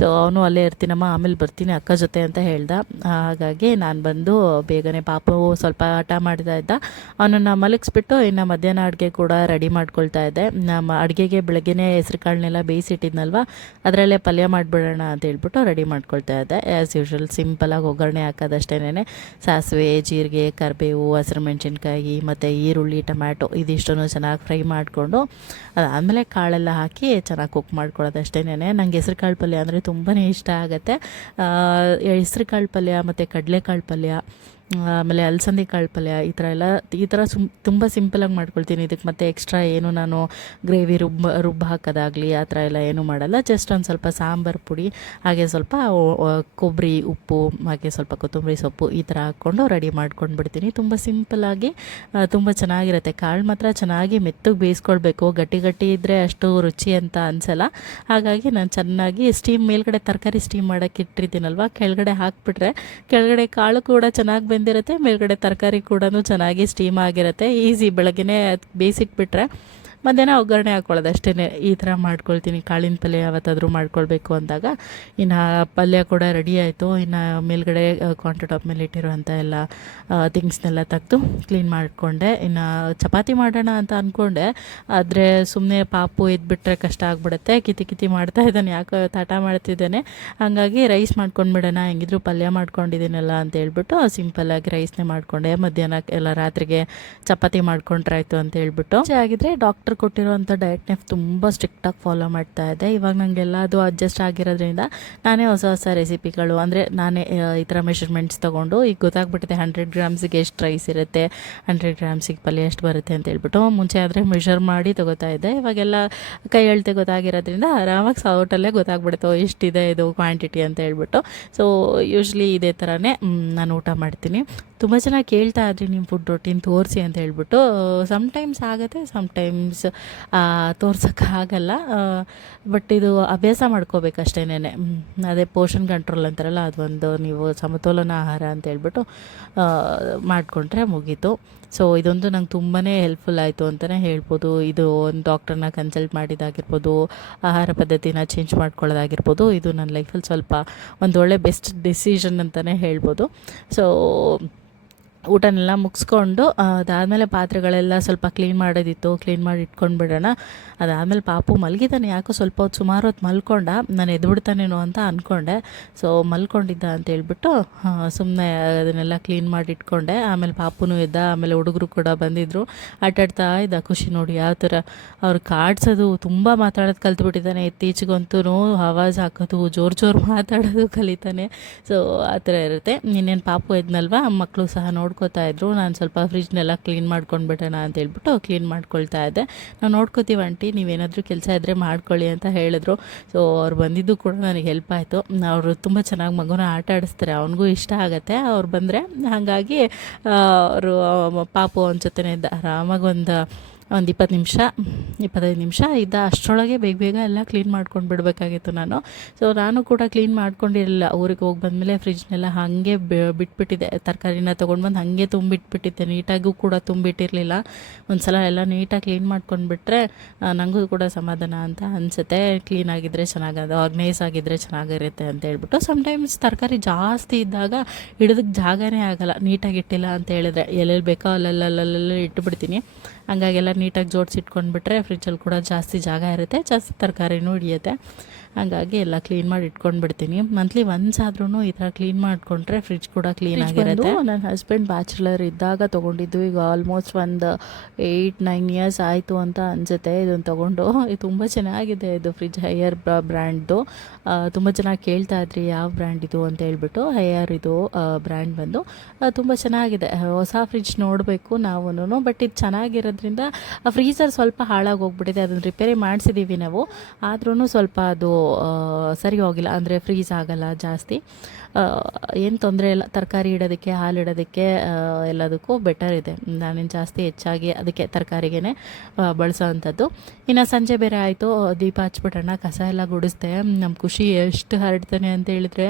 ಸೊ ಅವನು ಅಲ್ಲೇ ಇರ್ತೀನಮ್ಮ, ಆಮೇಲೆ ಬರ್ತೀನಿ ಅಕ್ಕ ಜೊತೆ ಅಂತ ಹೇಳ್ದ. ಹಾಗಾಗಿ ನಾನು ಬಂದು ಬೇಗನೆ, ಪಾಪು ಸ್ವಲ್ಪ ಹಠ ಮಾಡ್ತಾ ಇದ್ದ, ಅವನನ್ನು ಮಲಗಿಸ್ಬಿಟ್ಟು ಇನ್ನು ಮಧ್ಯಾಹ್ನ ಅಡುಗೆ ಕೂಡ ರೆಡಿ ಮಾಡ್ಕೊಳ್ತಾ ಇದ್ದೆ. ನಮ್ಮ ಅಡುಗೆಗೆ ಬೆಳಗ್ಗೆನೇ ಹೆಸ್ರು ಕಾಳನ್ನೆಲ್ಲ ಬೇಯಿಸಿಟ್ಟಿದ್ನಲ್ವ, ಅದರಲ್ಲೇ ಪಲ್ಯ ಮಾಡಿಬಿಡೋಣ ಅಂತ ಹೇಳ್ಬಿಟ್ಟು ರೆಡಿ ಮಾಡ್ಕೊಳ್ತಾ ಇದ್ದೆ. ಆ್ಯಸ್ ಯೂಶ್ವಲ್ ಸಿಂಪಲಾಗಿ ಒಗ್ಗರಣೆ ಹಾಕೋದಷ್ಟೇನೆ. ಸಾಸಿವೆ, ಜೀರಿಗೆ, ಕರಿಬೇವು, ಹಸಿರು ಮೆಣಸಿನ್ಕಾಯಿ ಮತ್ತು ಈರುಳ್ಳಿ, ಟೊಮ್ಯಾಟೊ ಇದಿಷ್ಟನ್ನು ಚೆನ್ನಾಗಿ ಫ್ರೈ ಮಾಡಿಕೊಂಡು ಅದಾದಮೇಲೆ ಕಾಳೆಲ್ಲ ಹಾಕಿ ಚೆನ್ನಾಗಿ ಕುಕ್ ಮಾಡ್ಕೊಳ್ಳೋದಷ್ಟೇನೆ. ನಂಗೆ ಹೆಸ್ರು ಕಾಳು ಪಲ್ಯ ಅಂದರೆ ತುಂಬಾ ಇಷ್ಟ ಆಗುತ್ತೆ. ಹೆಸ್ರು ಕಾಳು ಪಲ್ಯ ಮತ್ತು ಕಡಲೆಕಾಳು ಪಲ್ಯ, ಆಮೇಲೆ ಅಲಸಂದೆ ಕಾಳು ಪಲ್ಯ, ಈ ಥರ ತುಂಬ ಸಿಂಪಲಾಗಿ ಮಾಡ್ಕೊಳ್ತೀನಿ. ಇದಕ್ಕೆ ಮತ್ತೆ ಎಕ್ಸ್ಟ್ರಾ ಏನು ನಾನು ಗ್ರೇವಿ ರುಬ್ಬ ಹಾಕೋದಾಗಲಿ ಆ ಥರ ಎಲ್ಲ ಏನೂ ಮಾಡಲ್ಲ. ಜಸ್ಟ್ ಒಂದು ಸ್ವಲ್ಪ ಸಾಂಬಾರು ಪುಡಿ, ಹಾಗೆ ಸ್ವಲ್ಪ ಕೊಬ್ಬರಿ, ಉಪ್ಪು, ಹಾಗೆ ಸ್ವಲ್ಪ ಕೊತ್ತಂಬರಿ ಸೊಪ್ಪು ಈ ಥರ ಹಾಕ್ಕೊಂಡು ರೆಡಿ ಮಾಡ್ಕೊಂಡು ಬಿಡ್ತೀನಿ. ತುಂಬ ಸಿಂಪಲಾಗಿ ತುಂಬ ಚೆನ್ನಾಗಿರುತ್ತೆ. ಕಾಳು ಮಾತ್ರ ಚೆನ್ನಾಗಿ ಮೆತ್ತಗೆ ಬೇಯಿಸ್ಕೊಳ್ಬೇಕು, ಗಟ್ಟಿ ಇದ್ದರೆ ಅಷ್ಟು ರುಚಿ ಅಂತ ಅನಿಸಲ್ಲ. ಹಾಗಾಗಿ ನಾನು ಚೆನ್ನಾಗಿ ಮೇಲ್ಗಡೆ ತರಕಾರಿ ಸ್ಟೀಮ್ ಮಾಡೋಕ್ಕೆ ಇಟ್ಟಿರ್ತೀನಲ್ವ, ಕೆಳಗಡೆ ಹಾಕಿಬಿಟ್ರೆ ಕೆಳಗಡೆ ಕಾಳು ಕೂಡ ಚೆನ್ನಾಗಿ ಬೆಂದಿರುತ್ತೆ, ಮೇಲ್ಗಡೆ ತರಕಾರಿ ಕೂಡ ಚೆನ್ನಾಗಿ ಸ್ಟೀಮ್ ಆಗಿರುತ್ತೆ. ಈಸಿ, ಬೆಳಗ್ಗೆನೇ ಬೇಯಿಸಿಟ್ಬಿಟ್ರೆ ಮಧ್ಯಾಹ್ನ ಒಗ್ಗರಣೆ ಹಾಕ್ಕೊಳ್ಳೋದು ಅಷ್ಟೇ. ಈ ಥರ ಮಾಡ್ಕೊಳ್ತೀನಿ. ಕಾಳಿನ ಪಲ್ಯ ಯಾವತ್ತಾದರೂ ಮಾಡ್ಕೊಳ್ಬೇಕು ಅಂದಾಗ. ಇನ್ನು ಪಲ್ಯ ಕೂಡ ರೆಡಿ ಆಯಿತು. ಇನ್ನು ಮೇಲ್ಗಡೆ ಕೌಂಟರ್ ಟಾಪ್ ಮೇಲೆ ಇಟ್ಟಿರುವಂಥ ಎಲ್ಲ ಥಿಂಗ್ಸ್ನೆಲ್ಲ ತೆಗೆದು ಕ್ಲೀನ್ ಮಾಡಿಕೊಂಡೆ. ಇನ್ನು ಚಪಾತಿ ಮಾಡೋಣ ಅಂತ ಅಂದ್ಕೊಂಡೆ, ಆದರೆ ಸುಮ್ಮನೆ ಪಾಪು ಎದ್ಬಿಟ್ರೆ ಕಷ್ಟ ಆಗಿಬಿಡುತ್ತೆ. ಕಿತಿ ಮಾಡ್ತಾ ಇದ್ದಾನೆ, ಯಾಕೆ ತಾಟ ಮಾಡ್ತಿದ್ದಾನೆ. ಹಾಗಾಗಿ ರೈಸ್ ಮಾಡ್ಕೊಂಡ್ಬಿಡೋಣ, ಹೆಂಗಿದ್ರು ಪಲ್ಯ ಮಾಡ್ಕೊಂಡಿದ್ದೀನಲ್ಲ ಅಂತ ಹೇಳ್ಬಿಟ್ಟು ಸಿಂಪಲ್ಲಾಗಿ ರೈಸ್ನೇ ಮಾಡಿಕೊಂಡೆ. ಮಧ್ಯಾಹ್ನ ಎಲ್ಲ ರಾತ್ರಿಗೆ ಚಪಾತಿ ಮಾಡ್ಕೊಂಡ್ರಾಯ್ತು ಅಂತ ಹೇಳ್ಬಿಟ್ಟು. ಆಗಿದ್ರೆ ಡಾಕ್ಟರ್ ಕೊಟ್ಟಿರುವಂಥ ಡಯಟ್ನೇ ತುಂಬ ಸ್ಟ್ರಿಕ್ಟಾಗಿ ಫಾಲೋ ಮಾಡ್ತಾ ಇದ್ದೆ. ಇವಾಗ ನನಗೆಲ್ಲ ಅದು ಅಡ್ಜಸ್ಟ್ ಆಗಿರೋದ್ರಿಂದ ನಾನೇ ಹೊಸ ರೆಸಿಪಿಗಳು, ಅಂದರೆ ನಾನೇ ಈ ಥರ ಮೆಷರ್ಮೆಂಟ್ಸ್ ತೊಗೊಂಡು ಈಗ ಗೊತ್ತಾಗ್ಬಿಟ್ಟಿದೆ 100 ಗ್ರಾಮ್ಸಿಗೆ ಎಷ್ಟು ರೈಸ್ ಇರುತ್ತೆ, 100 ಗ್ರಾಮ್ಸಿಗೆ ಪಲ್ಯ ಎಷ್ಟು ಬರುತ್ತೆ ಅಂತ ಹೇಳ್ಬಿಟ್ಟು. ಮುಂಚೆ ಆದರೆ ಮೆಷರ್ ಮಾಡಿ ತೊಗೋತಾ ಇದ್ದೆ. ಇವಾಗೆಲ್ಲ ಕೈ ಅಳತೆ ಗೊತ್ತಾಗಿರೋದ್ರಿಂದ ಆರಾಮಾಗಿ ಸೌಟಲ್ಲೇ ಗೊತ್ತಾಗ್ಬಿಡುತ್ತೆ ಎಷ್ಟಿದೆ ಇದು ಕ್ವಾಂಟಿಟಿ ಅಂತ ಹೇಳ್ಬಿಟ್ಟು. ಸೊ ಯೂಶ್ವಲಿ ಇದೇ ಥರನೇ ನಾನು ಊಟ ಮಾಡ್ತೀನಿ. ತುಂಬ ಜನ ಕೇಳ್ತಾ ಇದ್ರಿ ನಿಮ್ಮ ಫುಡ್ ರೊಟೀನ್ ತೋರಿಸಿ ಅಂತ ಹೇಳ್ಬಿಟ್ಟು. ಸಮ್ಟೈಮ್ಸ್ ಆಗುತ್ತೆ, ಸಮ್ಟೈಮ್ಸ್ ತೋರ್ಸೋಕ್ಕಾಗಲ್ಲ. ಬಟ್ ಇದು ಅಭ್ಯಾಸ ಮಾಡ್ಕೋಬೇಕಷ್ಟೇನೆ. ಅದೇ ಪೋಷನ್ ಕಂಟ್ರೋಲ್ ಅಂತಾರಲ್ಲ, ಅದೊಂದು ನೀವು ಸಮತೋಲನ ಆಹಾರ ಅಂತ ಹೇಳ್ಬಿಟ್ಟು ಮಾಡಿಕೊಂಡ್ರೆ ಮುಗೀತು. ಸೊ ಇದೊಂದು ನಂಗೆ ತುಂಬಾ ಹೆಲ್ಪ್ಫುಲ್ ಆಯಿತು ಅಂತಲೇ ಹೇಳ್ಬೋದು. ಇದು ಒಂದು ಡಾಕ್ಟ್ರನ್ನ ಕನ್ಸಲ್ಟ್ ಮಾಡಿದ್ದಾಗಿರ್ಬೋದು, ಆಹಾರ ಪದ್ಧತಿನ ಚೇಂಜ್ ಮಾಡ್ಕೊಳ್ಳೋದಾಗಿರ್ಬೋದು, ಇದು ನನ್ನ ಲೈಫಲ್ಲಿ ಸ್ವಲ್ಪ ಒಂದು ಒಳ್ಳೆ ಬೆಸ್ಟ್ ಡಿಸಿಷನ್ ಅಂತಲೇ ಹೇಳ್ಬೋದು. ಸೊ ಊಟನೆಲ್ಲ ಮುಗಿಸ್ಕೊಂಡು ಅದಾದಮೇಲೆ ಪಾತ್ರೆಗಳೆಲ್ಲ ಸ್ವಲ್ಪ ಕ್ಲೀನ್ ಮಾಡೋದಿತ್ತು, ಕ್ಲೀನ್ ಮಾಡಿ ಇಟ್ಕೊಂಡು ಬಿಡೋಣ. ಅದಾದಮೇಲೆ ಪಾಪು ಮಲಗಿದ್ದಾನೆ, ಯಾಕೋ ಸ್ವಲ್ಪ ಹೊತ್ತು ಸುಮಾರು ಹೊತ್ತು ಮಲ್ಕೊಂಡ. ನಾನು ಎದ್ಬಿಡ್ತಾನೇನೋ ಅಂತ ಅಂದ್ಕೊಂಡೆ. ಸೊ ಮಲ್ಕೊಂಡಿದ್ದ ಅಂತ ಹೇಳ್ಬಿಟ್ಟು ಸುಮ್ಮನೆ ಅದನ್ನೆಲ್ಲ ಕ್ಲೀನ್ ಮಾಡಿ ಇಟ್ಕೊಂಡೆ. ಆಮೇಲೆ ಪಾಪುನೂ ಇದ್ದ, ಆಮೇಲೆ ಹುಡುಗರು ಕೂಡ ಬಂದಿದ್ದರು, ಆಟಾಡ್ತಾ ಇದ್ದ. ಖುಷಿ ನೋಡಿ ಯಾವ ಥರ ಅವ್ರು ಕಾಡ್ಸೋದು, ತುಂಬ ಮಾತಾಡೋದು ಕಲ್ತ್ಬಿಟ್ಟಿದ್ದಾನೆ. ಇತ್ತೀಚೆಗಂತೂ ಆವಾಜ್ ಹಾಕೋದು, ಜೋರು ಮಾತಾಡೋದು ಕಲಿತಾನೆ. ಸೊ ಆ ಥರ ಇರುತ್ತೆ. ಇನ್ನೇನು ಪಾಪು ಇದ್ನಲ್ವ, ಮಕ್ಕಳು ಸಹ ನೋಡ್ಕೋತಾ ಇದ್ರು. ನಾನು ಸ್ವಲ್ಪ ಫ್ರಿಜ್ನೆಲ್ಲ ಕ್ಲೀನ್ ಮಾಡ್ಕೊಂಡ್ಬಿಟ್ಟೋಣ ಅಂತ ಹೇಳ್ಬಿಟ್ಟು ಕ್ಲೀನ್ ಮಾಡ್ಕೊಳ್ತಾ ಇದ್ದೆ. ನಾವು ನೋಡ್ಕೋತೀವಿ ಆಂಟಿ, ನೀವೇನಾದರೂ ಕೆಲಸ ಇದ್ದರೆ ಮಾಡ್ಕೊಳ್ಳಿ ಅಂತ ಹೇಳಿದ್ರು. ಸೊ ಅವ್ರು ಬಂದಿದ್ದು ಕೂಡ ನನಗೆ ಹೆಲ್ಪ್ ಆಯಿತು. ಅವರು ತುಂಬ ಚೆನ್ನಾಗಿ ಮಗುನ ಆಟ ಆಡಿಸ್ತಾರೆ, ಅವನಿಗೂ ಇಷ್ಟ ಆಗುತ್ತೆ ಅವ್ರು ಬಂದರೆ. ಹಾಗಾಗಿ ಅವರು ಪಾಪು ಅವನ ಜೊತೆನೇ ಇದ್ದ. ಆರಾಮಾಗಿ ಒಂದು 25 ನಿಮಿಷ ಇದ್ದ. ಅಷ್ಟರೊಳಗೆ ಬೇಗ ಎಲ್ಲ ಕ್ಲೀನ್ ಮಾಡ್ಕೊಂಡು ಬಿಡಬೇಕಾಗಿತ್ತು ನಾನು. ಸೊ ನಾನು ಕೂಡ ಕ್ಲೀನ್ ಮಾಡ್ಕೊಂಡಿರಲಿಲ್ಲ. ಊರಿಗೆ ಹೋಗಿ ಬಂದಮೇಲೆ ಫ್ರಿಜ್ನೆಲ್ಲ ಹಾಗೆ ಬಿಟ್ಬಿಟ್ಟಿದ್ದೆ. ತರಕಾರಿನ ತೊಗೊಂಡು ಹಾಗೆ ತುಂಬಿಟ್ಬಿಟ್ಟಿದ್ದೆ. ನೀಟಾಗೂ ಕೂಡ ತುಂಬಿಟ್ಟಿರಲಿಲ್ಲ. ಒಂದು ಸಲ ಎಲ್ಲ ನೀಟಾಗಿ ಕ್ಲೀನ್ ಮಾಡ್ಕೊಂಡ್ಬಿಟ್ರೆ ನನಗೂ ಕೂಡ ಸಮಾಧಾನ ಅಂತ ಅನಿಸುತ್ತೆ. ಕ್ಲೀನಾಗಿದ್ದರೆ ಚೆನ್ನಾಗದು, ಆರ್ಗನೈಸ್ ಆಗಿದ್ದರೆ ಚೆನ್ನಾಗಿರುತ್ತೆ ಅಂತ ಹೇಳ್ಬಿಟ್ಟು. ಸಮ್ಟೈಮ್ಸ್ ತರಕಾರಿ ಜಾಸ್ತಿ ಇದ್ದಾಗ ಹಿಡಿದಕ್ಕೆ ಜಾಗನೇ ಆಗೋಲ್ಲ, ನೀಟಾಗಿ ಇಟ್ಟಿಲ್ಲ ಅಂತ ಹೇಳಿದ್ರೆ. ಎಲ್ಲೆಲ್ಲಿ ಬೇಕೋ ಅಲ್ಲೆಲ್ಲ ಇಟ್ಟುಬಿಡ್ತೀನಿ. ಹಂಗಾಗೆಲ್ಲ ನೀಟಾಗಿ ಜೋಡಿಸಿಟ್ಕೊಂಡ್ಬಿಟ್ರೆ ಫ್ರಿಜ್ಜಲ್ಲಿ ಕೂಡ ಜಾಸ್ತಿ ಜಾಗ ಇರುತ್ತೆ, ಜಾಸ್ತಿ ತರಕಾರಿನೂ ಹಿಡಿಯುತ್ತೆ. ಹಾಗಾಗಿ ಎಲ್ಲ ಕ್ಲೀನ್ ಮಾಡಿ ಇಟ್ಕೊಂಡ್ಬಿಡ್ತೀನಿ. ಮಂತ್ಲಿ ಒನ್ಸ್ ಆದ್ರೂ ಈ ಥರ ಕ್ಲೀನ್ ಮಾಡಿಕೊಂಡ್ರೆ ಫ್ರಿಜ್ ಕೂಡ ಕ್ಲೀನ್ ಆಗಿರುತ್ತೆ. ನನ್ನ ಹಸ್ಬೆಂಡ್ ಬ್ಯಾಚುಲರ್ ಇದ್ದಾಗ ತೊಗೊಂಡಿದ್ದು, ಈಗ ಆಲ್ಮೋಸ್ಟ್ ಒಂದು 8-9 ಇಯರ್ಸ್ ಆಯಿತು ಅಂತ ಅನಿಸುತ್ತೆ ಇದನ್ನು ತೊಗೊಂಡು. ಇದು ತುಂಬ ಚೆನ್ನಾಗಿದೆ. ಇದು ಫ್ರಿಜ್ ಹೈಯರ್ ಬ್ರ್ಯಾಂಡ್ದು. ತುಂಬ ಚೆನ್ನಾಗಿ ಕೇಳ್ತಾ ಇದ್ರಿ ಯಾವ ಬ್ರ್ಯಾಂಡ್ ಇದು ಅಂತ ಹೇಳ್ಬಿಟ್ಟು. ಹೈಯರ್ ಇದು ಬ್ರ್ಯಾಂಡ್ ಬಂದು ತುಂಬ ಚೆನ್ನಾಗಿದೆ. ಹೊಸ ಫ್ರಿಜ್ ನೋಡಬೇಕು ನಾವು, ಬಟ್ ಇದು ಚೆನ್ನಾಗಿರೋದ್ರಿಂದ ಫ್ರೀಸರ್ ಸ್ವಲ್ಪ ಹಾಳಾಗಿ ಹೋಗ್ಬಿಟ್ಟಿದೆ. ಅದನ್ನು ರಿಪೇರಿ ಮಾಡಿಸಿದ್ದೀವಿ ನಾವು, ಆದ್ರೂ ಸ್ವಲ್ಪ ಅದು ಸರಿ ಹೋಗಿಲ್ಲ, ಅಂದರೆ ಫ್ರೀಸ್ ಆಗಲ್ಲ ಜಾಸ್ತಿ. ಏನು ತೊಂದರೆ ಇಲ್ಲ, ತರಕಾರಿ ಇಡೋದಕ್ಕೆ, ಹಾಲು ಇಡೋದಕ್ಕೆ ಎಲ್ಲದಕ್ಕೂ ಬೆಟರ್ ಇದೆ. ನಾನೇನು ಜಾಸ್ತಿ ಹೆಚ್ಚಾಗಿ ಅದಕ್ಕೆ ತರಕಾರಿಗೇ ಬಳಸೋ ಅಂಥದ್ದು. ಇನ್ನು ಸಂಜೆ ಬೇರೆ ಆಯಿತು, ದೀಪ ಹಚ್ಬಿಟ್ಟೋಣ, ಕಸ ಎಲ್ಲ ಗುಡಿಸ್ದೆ. ನಮ್ಮ ಖುಷಿ ಎಷ್ಟು ಹರಡ್ತಾನೆ ಅಂತ ಹೇಳಿದ್ರೆ,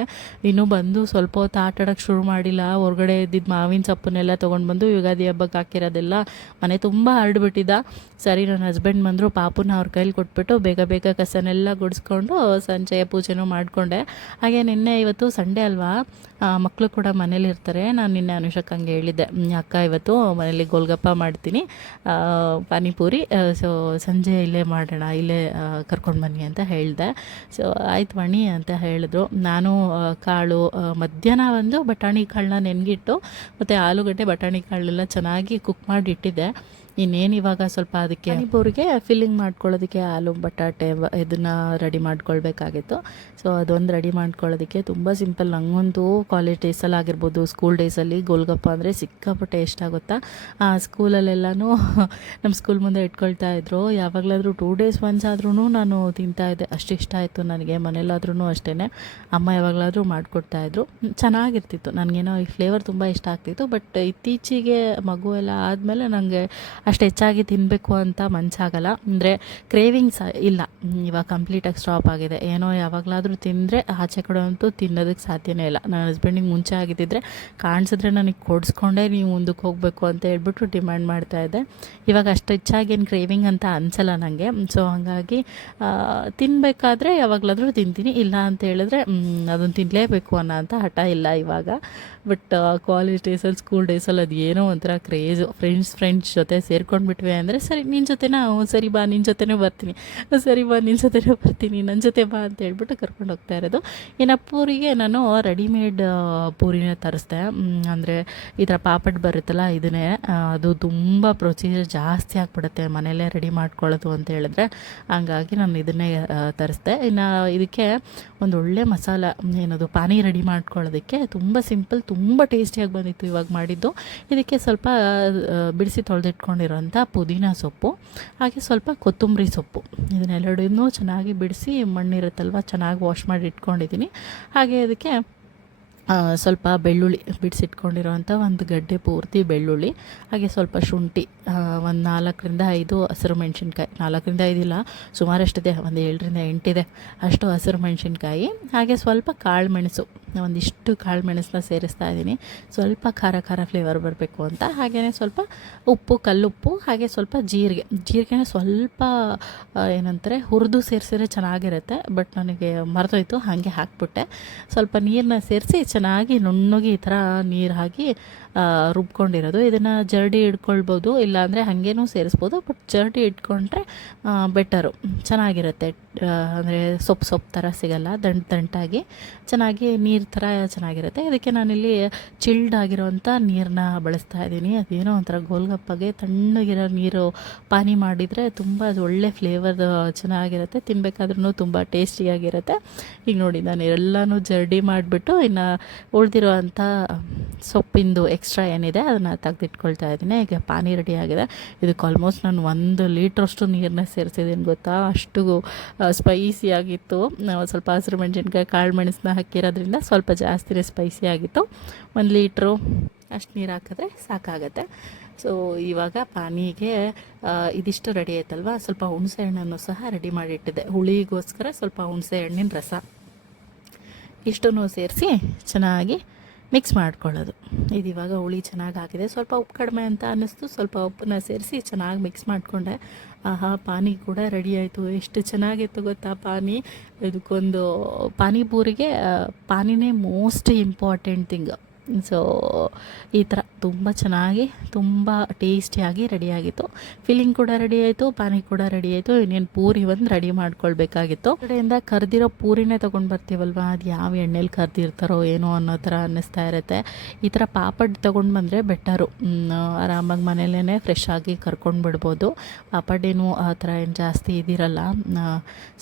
ಇನ್ನೂ ಬಂದು ಸ್ವಲ್ಪ ಹೊತ್ತು ಆಟ ಆಡೋಕ್ಕೆ ಶುರು ಮಾಡಿಲ್ಲ. ಹೊರಗಡೆ ಇದ್ದಿದ್ದು ಮಾವಿನ ಸೊಪ್ಪನ್ನೆಲ್ಲ ತೊಗೊಂಡು ಬಂದು ಯುಗಾದಿ ಹಬ್ಬಕ್ಕೆ ಹಾಕಿರೋದೆಲ್ಲ ಮನೆ ತುಂಬ ಹರಡ್ಬಿಟ್ಟಿದ್ದ. ಸರಿ, ನನ್ನ ಹಸ್ಬೆಂಡ್ ಬಂದರು, ಪಾಪುನ ಅವ್ರ ಕೈಲಿ ಕೊಟ್ಬಿಟ್ಟು ಬೇಗ ಕಸನೆಲ್ಲ ಗುಡಿಸ್ಕೊಂಡು ಸಂಜೆಯ ಪೂಜೆನೂ ಮಾಡಿಕೊಂಡೆ. ಹಾಗೆ ಇವತ್ತು ಸಂಡೇ ಅಲ್ವಾ, ಮಕ್ಕಳು ಕೂಡ ಮನೇಲಿ ಇರ್ತಾರೆ. ನಾನು ನಿನ್ನೆ ಅನುಷಕ್ಕೆ ಹಂಗೆ ಹೇಳಿದ್ದೆ, ಅಕ್ಕ ಇವತ್ತು ಮನೇಲಿ ಗೋಲ್ಗಪ್ಪ ಮಾಡ್ತೀನಿ, ಪಾನಿಪೂರಿ, ಸೊ ಸಂಜೆ ಇಲ್ಲೇ ಮಾಡೋಣ, ಇಲ್ಲೇ ಕರ್ಕೊಂಡು ಬನ್ನಿ ಅಂತ ಹೇಳಿದೆ. ಸೊ ಆಯ್ತು ಬನ್ನಿ ಅಂತ ಹೇಳಿದ್ರು. ನಾನು ಕಾಳು, ಮಧ್ಯಾಹ್ನ ಒಂದು ಬಟಾಣಿ ಕಾಳನ್ನ ನೆನಗಿಟ್ಟು ಮತ್ತು ಆಲೂಗಡ್ಡೆ ಬಟಾಣಿ ಕಾಳೆಲ್ಲ ಚೆನ್ನಾಗಿ ಕುಕ್ ಮಾಡಿ ಇಟ್ಟಿದ್ದೆ. ಇನ್ನೇನು ಇವಾಗ ಸ್ವಲ್ಪ ಅದಕ್ಕೆ ಪಾನಿಪೂರಿಗೆ ಫಿಲ್ಲಿಂಗ್ ಮಾಡ್ಕೊಳ್ಳೋದಕ್ಕೆ ಆಲೂ ಬಟಾಟೆ ಇದನ್ನು ರೆಡಿ ಮಾಡ್ಕೊಳ್ಬೇಕಾಗಿತ್ತು. ಸೊ ಅದೊಂದು ರೆಡಿ ಮಾಡ್ಕೊಳ್ಳೋದಕ್ಕೆ ತುಂಬ ಸಿಂಪಲ್. ನಂಗೊಂದು ಕಾಲೇಜ್ ಡೇಸಲ್ಲಿ ಆಗಿರ್ಬೋದು, ಸ್ಕೂಲ್ ಡೇಸಲ್ಲಿ ಗೋಲ್ಗಪ್ಪ ಅಂದರೆ ಸಿಕ್ಕಾಪಟ್ಟೆ ಇಷ್ಟ ಆಗುತ್ತಾ. ಸ್ಕೂಲಲ್ಲೆಲ್ಲನೂ ನಮ್ಮ ಸ್ಕೂಲ್ ಮುಂದೆ ಇಟ್ಕೊಳ್ತಾ ಇದ್ರು. ಯಾವಾಗಲಾದರೂ 2 days once ಆದ್ರೂ ನಾನು ತಿಂತಾಯಿದ್ದೆ, ಅಷ್ಟು ಇಷ್ಟ ಆಯಿತು ನನಗೆ. ಮನೇಲಾದ್ರೂ ಅಷ್ಟೇ, ಅಮ್ಮ ಯಾವಾಗಲಾದರೂ ಮಾಡಿಕೊಡ್ತಾಯಿದ್ರು, ಚೆನ್ನಾಗಿರ್ತಿತ್ತು. ನನಗೇನೋ ಈ ಫ್ಲೇವರ್ ತುಂಬ ಇಷ್ಟ ಆಗ್ತಿತ್ತು. ಬಟ್ ಇತ್ತೀಚೆಗೆ ಮಗು ಎಲ್ಲ ಆದಮೇಲೆ ನನಗೆ ಅಷ್ಟು ಹೆಚ್ಚಾಗಿ ತಿನ್ನಬೇಕು ಅಂತ ಮನಸ್ಸಾಗಲ್ಲ, ಅಂದರೆ ಕ್ರೇವಿಂಗ್ಸ್ ಇಲ್ಲ. ಇವಾಗ ಕಂಪ್ಲೀಟಾಗಿ ಸ್ಟಾಪ್ ಆಗಿದೆ. ಏನೋ ಯಾವಾಗಲಾದರೂ ತಿಂದರೆ ಆಚೆ ಕಡೆ ಅಂತೂ ತಿನ್ನೋದಕ್ಕೆ ಸಾಧ್ಯನೇ ಇಲ್ಲ. ನನ್ನ ಹಸ್ಬೆಂಡಿಗೆ ಮುಂಚೆ ಆಗಿದ್ದಿದ್ರೆ ಕಾಣಿಸಿದ್ರೆ ನನಗೆ ಕೊಡಿಸ್ಕೊಂಡೇ ನೀವು ಮುಂದಕ್ಕೆ ಹೋಗಬೇಕು ಅಂತ ಹೇಳ್ಬಿಟ್ಟು ಡಿಮ್ಯಾಂಡ್ ಮಾಡ್ತಾಯಿದ್ದೆ. ಇವಾಗ ಅಷ್ಟು ಹೆಚ್ಚಾಗಿ ಏನು ಕ್ರೇವಿಂಗ್ ಅಂತ ಅನಿಸಲ್ಲ ನನಗೆ. ಸೊ ಹಾಗಾಗಿ ತಿನ್ನಬೇಕಾದ್ರೆ ಯಾವಾಗಲಾದರೂ ತಿಂತೀನಿ, ಇಲ್ಲ ಅಂತ ಹೇಳಿದ್ರೆ ಅದನ್ನು ತಿನ್ನಲೇಬೇಕು ಅನ್ನೋ ಅಂತ ಹಠ ಇಲ್ಲ ಇವಾಗ. ಬಟ್ ಕಾಲೇಜ್ ಡೇಸಲ್ಲಿ, ಸ್ಕೂಲ್ ಡೇಸಲ್ಲಿ ಅದು ಏನೋ ಒಂಥರ ಕ್ರೇಜು. ಫ್ರೆಂಡ್ಸ್ ಜೊತೆ ಸೇರ್ಕೊಂಡ್ಬಿಟ್ವಿ ಅಂದರೆ, ಸರಿ ನಿನ್ನ ಜೊತೆನಾ, ಸರಿ ಬಾ ನಿನ್ನ ಜೊತೆನೇ ಬರ್ತೀನಿ, ಸರಿ ಬಾ ನಿನ್ನ ಜೊತೆನೇ ಬರ್ತೀನಿ, ನನ್ನ ಜೊತೆ ಬಾ ಅಂತ ಹೇಳ್ಬಿಟ್ಟು ಕರ್ಕೊಂಡು ಹೋಗ್ತಾ ಇರೋದು. ಇನ್ನು ಪೂರಿಗೆ ನಾನು ರೆಡಿಮೇಡ್ ಪೂರಿನ ತರಿಸ್ದೆ. ಅಂದರೆ ಈ ಥರ ಪಾಪಡ್ ಬರುತ್ತಲ್ಲ, ಇದನ್ನೇ, ಅದು ತುಂಬ ಪ್ರೊಸೀಜರ್ ಜಾಸ್ತಿ ಆಗಿಬಿಡುತ್ತೆ ಮನೆಯಲ್ಲೇ ರೆಡಿ ಮಾಡ್ಕೊಳ್ಳೋದು ಅಂತ ಹೇಳಿದ್ರೆ. ಹಂಗಾಗಿ ನಾನು ಇದನ್ನೇ ತರಿಸ್ದೆ. ಇನ್ನು ಇದಕ್ಕೆ ಒಂದು ಒಳ್ಳೆ ಮಸಾಲ, ಏನದು ಪಾನಿ ರೆಡಿ ಮಾಡ್ಕೊಳ್ಳೋದಕ್ಕೆ ತುಂಬ ಸಿಂಪಲ್, ತುಂಬ ಟೇಸ್ಟಿಯಾಗಿ ಬಂದಿತ್ತು ಇವಾಗ ಮಾಡಿದ್ದು. ಇದಕ್ಕೆ ಸ್ವಲ್ಪ ಬಿಡಿಸಿ ತೊಳೆದಿಟ್ಕೊಂಡಿರೋಂಥ ಪುದೀನ ಸೊಪ್ಪು, ಹಾಗೆ ಸ್ವಲ್ಪ ಕೊತ್ತಂಬರಿ ಸೊಪ್ಪು, ಇದನ್ನೆರಡನ್ನೂ ಚೆನ್ನಾಗಿ ಬಿಡಿಸಿ, ಮಣ್ಣಿರುತ್ತಲ್ವ ಚೆನ್ನಾಗಿ ವಾಶ್ ಮಾಡಿ ಇಟ್ಕೊಂಡಿದ್ದೀನಿ. ಹಾಗೆ ಅದಕ್ಕೆ ಸ್ವಲ್ಪ ಬೆಳ್ಳುಳ್ಳಿ ಬಿಡಿಸಿಟ್ಕೊಂಡಿರೋವಂಥ ಒಂದು ಗಡ್ಡೆ ಪೂರ್ತಿ ಬೆಳ್ಳುಳ್ಳಿ, ಹಾಗೆ ಸ್ವಲ್ಪ ಶುಂಠಿ, ಒಂದು 4-5 ಹಸಿರು ಮೆಣಸಿನ್ಕಾಯಿ, 4-5 ಇಲ್ಲ ಸುಮಾರಷ್ಟಿದೆ, ಒಂದು 7-8 ಇದೆ ಅಷ್ಟು ಹಸಿರು ಮೆಣಸಿನ್ಕಾಯಿ, ಹಾಗೆ ಸ್ವಲ್ಪ ಕಾಳು ಮೆಣಸು, ಒಂದಿಷ್ಟು ಕಾಳು ಮೆಣಸನ್ನ ಸೇರಿಸ್ತಾ ಇದ್ದೀನಿ, ಸ್ವಲ್ಪ ಖಾರ ಖಾರ ಫ್ಲೇವರ್ ಬರಬೇಕು ಅಂತ. ಹಾಗೆಯೇ ಸ್ವಲ್ಪ ಉಪ್ಪು, ಕಲ್ಲುಪ್ಪು, ಹಾಗೆ ಸ್ವಲ್ಪ ಜೀರಿಗೆನ ಸ್ವಲ್ಪ ಏನಂತಾರೆ ಹುರಿದು ಸೇರಿಸಿದ್ರೆ ಚೆನ್ನಾಗಿರುತ್ತೆ, ಬಟ್ ನನಗೆ ಮರೆತೋಯ್ತು, ಹಾಗೆ ಹಾಕ್ಬಿಟ್ಟೆ. ಸ್ವಲ್ಪ ನೀರನ್ನ ಸೇರಿಸಿ ಚೆನ್ನಾಗಿ ನುಣ್ಣಗೆ ಈ ಥರ ನೀರು ಹಾಕಿ ರುಬ್ಕೊಂಡಿರೋದು. ಇದನ್ನು ಜರಡಿ ಇಟ್ಕೊಳ್ಬೋದು, ಇಲ್ಲಾಂದರೆ ಹಾಗೇನೂ ಸೇರಿಸ್ಬೋದು, ಬಟ್ ಜರಡಿ ಇಟ್ಕೊಂಡ್ರೆ ಬೆಟರು, ಚೆನ್ನಾಗಿರುತ್ತೆ. ಅಂದರೆ ಸೊಪ್ಪು ಥರ ಸಿಗಲ್ಲ, ದಂಟಾಗಿ ಚೆನ್ನಾಗಿ ನೀರು ಥರ ಚೆನ್ನಾಗಿರುತ್ತೆ. ಇದಕ್ಕೆ ನಾನಿಲ್ಲಿ ಚಿಲ್ಡ್ ಆಗಿರೋವಂಥ ನೀರನ್ನ ಬಳಸ್ತಾ ಇದ್ದೀನಿ. ಅದೇನೋ ಒಂಥರ ಗೋಲ್ಗಪ್ಪಗೆ ತಣ್ಣಗಿರೋ ನೀರು ಪಾನಿ ಮಾಡಿದರೆ ತುಂಬ ಒಳ್ಳೆ ಫ್ಲೇವರ್ ಚೆನ್ನಾಗಿರುತ್ತೆ, ತಿನ್ನಬೇಕಾದ್ರೂ ತುಂಬ ಟೇಸ್ಟಿಯಾಗಿರುತ್ತೆ. ಈಗ ನೋಡಿ ನಾನು ಎಲ್ಲನೂ ಜರಡಿ ಮಾಡಿಬಿಟ್ಟು ಇನ್ನು ಉಳಿದಿರೋ ಅಂಥ ಸೊಪ್ಪಿಂದು ಎಕ್ಸ್ಟ್ರಾ ಏನಿದೆ ಅದನ್ನು ತೆಗೆದಿಟ್ಕೊಳ್ತಾ ಇದ್ದೀನಿ. ಈಗ ಪಾನಿ ರೆಡಿ ಆಗಿದೆ. ಇದಕ್ಕೆ ಆಲ್ಮೋಸ್ಟ್ ನಾನು 1 ಲೀಟ್ರಷ್ಟು ನೀರನ್ನ ಸೇರಿಸಿದ್ದೀನಿ ಗೊತ್ತಾ, ಅಷ್ಟು ಸ್ಪೈಸಿ ಆಗಿತ್ತು. ಸ್ವಲ್ಪ ಹಸಿರು ಮೆಣಸಿನ್ಕಾಯಿ ಕಾಳು ಮೆಣಸನ್ನ ಹಾಕಿರೋದ್ರಿಂದ ಸ್ವಲ್ಪ ಜಾಸ್ತಿನೇ ಸ್ಪೈಸಿ ಆಗಿತ್ತು. 1 ಲೀಟ್ರು ಅಷ್ಟು ನೀರು ಹಾಕಿದ್ರೆ ಸಾಕಾಗತ್ತೆ. ಸೊ ಇವಾಗ ಪಾನಿಗೆ ಇದಿಷ್ಟು ರೆಡಿ ಆಯ್ತಲ್ವ, ಸ್ವಲ್ಪ ಹುಣಸೆ ಹಣ್ಣನ್ನು ಸಹ ರೆಡಿ ಮಾಡಿಟ್ಟಿದ್ದೆ, ಹುಳಿಗೋಸ್ಕರ ಸ್ವಲ್ಪ ಹುಣಸೆ ಹಣ್ಣಿನ ರಸ ಇಷ್ಟನ್ನು ಸೇರಿಸಿ ಚೆನ್ನಾಗಿ ಮಿಕ್ಸ್ ಮಾಡ್ಕೊಳ್ಳೋದು. ಇದು ಇವಾಗ ಹುಳಿ ಚೆನ್ನಾಗಿ ಹಾಕಿದೆ, ಸ್ವಲ್ಪ ಉಪ್ಪು ಕಡಿಮೆ ಅಂತ ಅನ್ನಿಸ್ತು, ಸ್ವಲ್ಪ ಉಪ್ಪನ್ನ ಸೇರಿಸಿ ಚೆನ್ನಾಗಿ ಮಿಕ್ಸ್ ಮಾಡಿಕೊಂಡೆ. ಆಹಾ, ಪಾನಿ ಕೂಡ ರೆಡಿ ಆಯಿತು. ಎಷ್ಟು ಚೆನ್ನಾಗಿತ್ತು ಗೊತ್ತಾ ಪಾನಿ. ಇದಕ್ಕೊಂದು ಪಾನಿಪೂರಿಗೆ ಪಾನಿನೇ ಮೋಸ್ಟ್ ಇಂಪಾರ್ಟೆಂಟ್ ಥಿಂಗ್. ಸೊ ಈ ಥರ ತುಂಬ ಚೆನ್ನಾಗಿ ತುಂಬ ಟೇಸ್ಟಿಯಾಗಿ ರೆಡಿಯಾಗಿತ್ತು. ಫಿಲ್ಲಿಂಗ್ ಕೂಡ ರೆಡಿ ಆಯಿತು, ಪಾನಿ ಕೂಡ ರೆಡಿ ಆಯಿತು. ಇನ್ನೇನು ಪೂರಿ ಒಂದು ರೆಡಿ ಮಾಡ್ಕೊಳ್ಬೇಕಾಗಿತ್ತು. ಕಡೆಯಿಂದ ಕರ್ದಿರೋ ಪೂರಿನೇ ತೊಗೊಂಡು ಬರ್ತೀವಲ್ವ, ಅದು ಯಾವ ಎಣ್ಣೆಲಿ ಕರ್ದಿರ್ತಾರೋ ಏನೋ ಅನ್ನೋ ಥರ ಅನ್ನಿಸ್ತಾ ಇರುತ್ತೆ. ಈ ಥರ ಪಾಪಡ್ ತೊಗೊಂಡು ಬಂದರೆ ಬೆಟರು, ಆರಾಮಾಗಿ ಮನೇಲೇ ಫ್ರೆಶ್ ಆಗಿ ಕರ್ಕೊಂಡು ಬಿಡ್ಬೋದು. ಪಾಪಡೇನು ಆ ಥರ ಏನು ಜಾಸ್ತಿ ಇದಿರಲ್ಲ.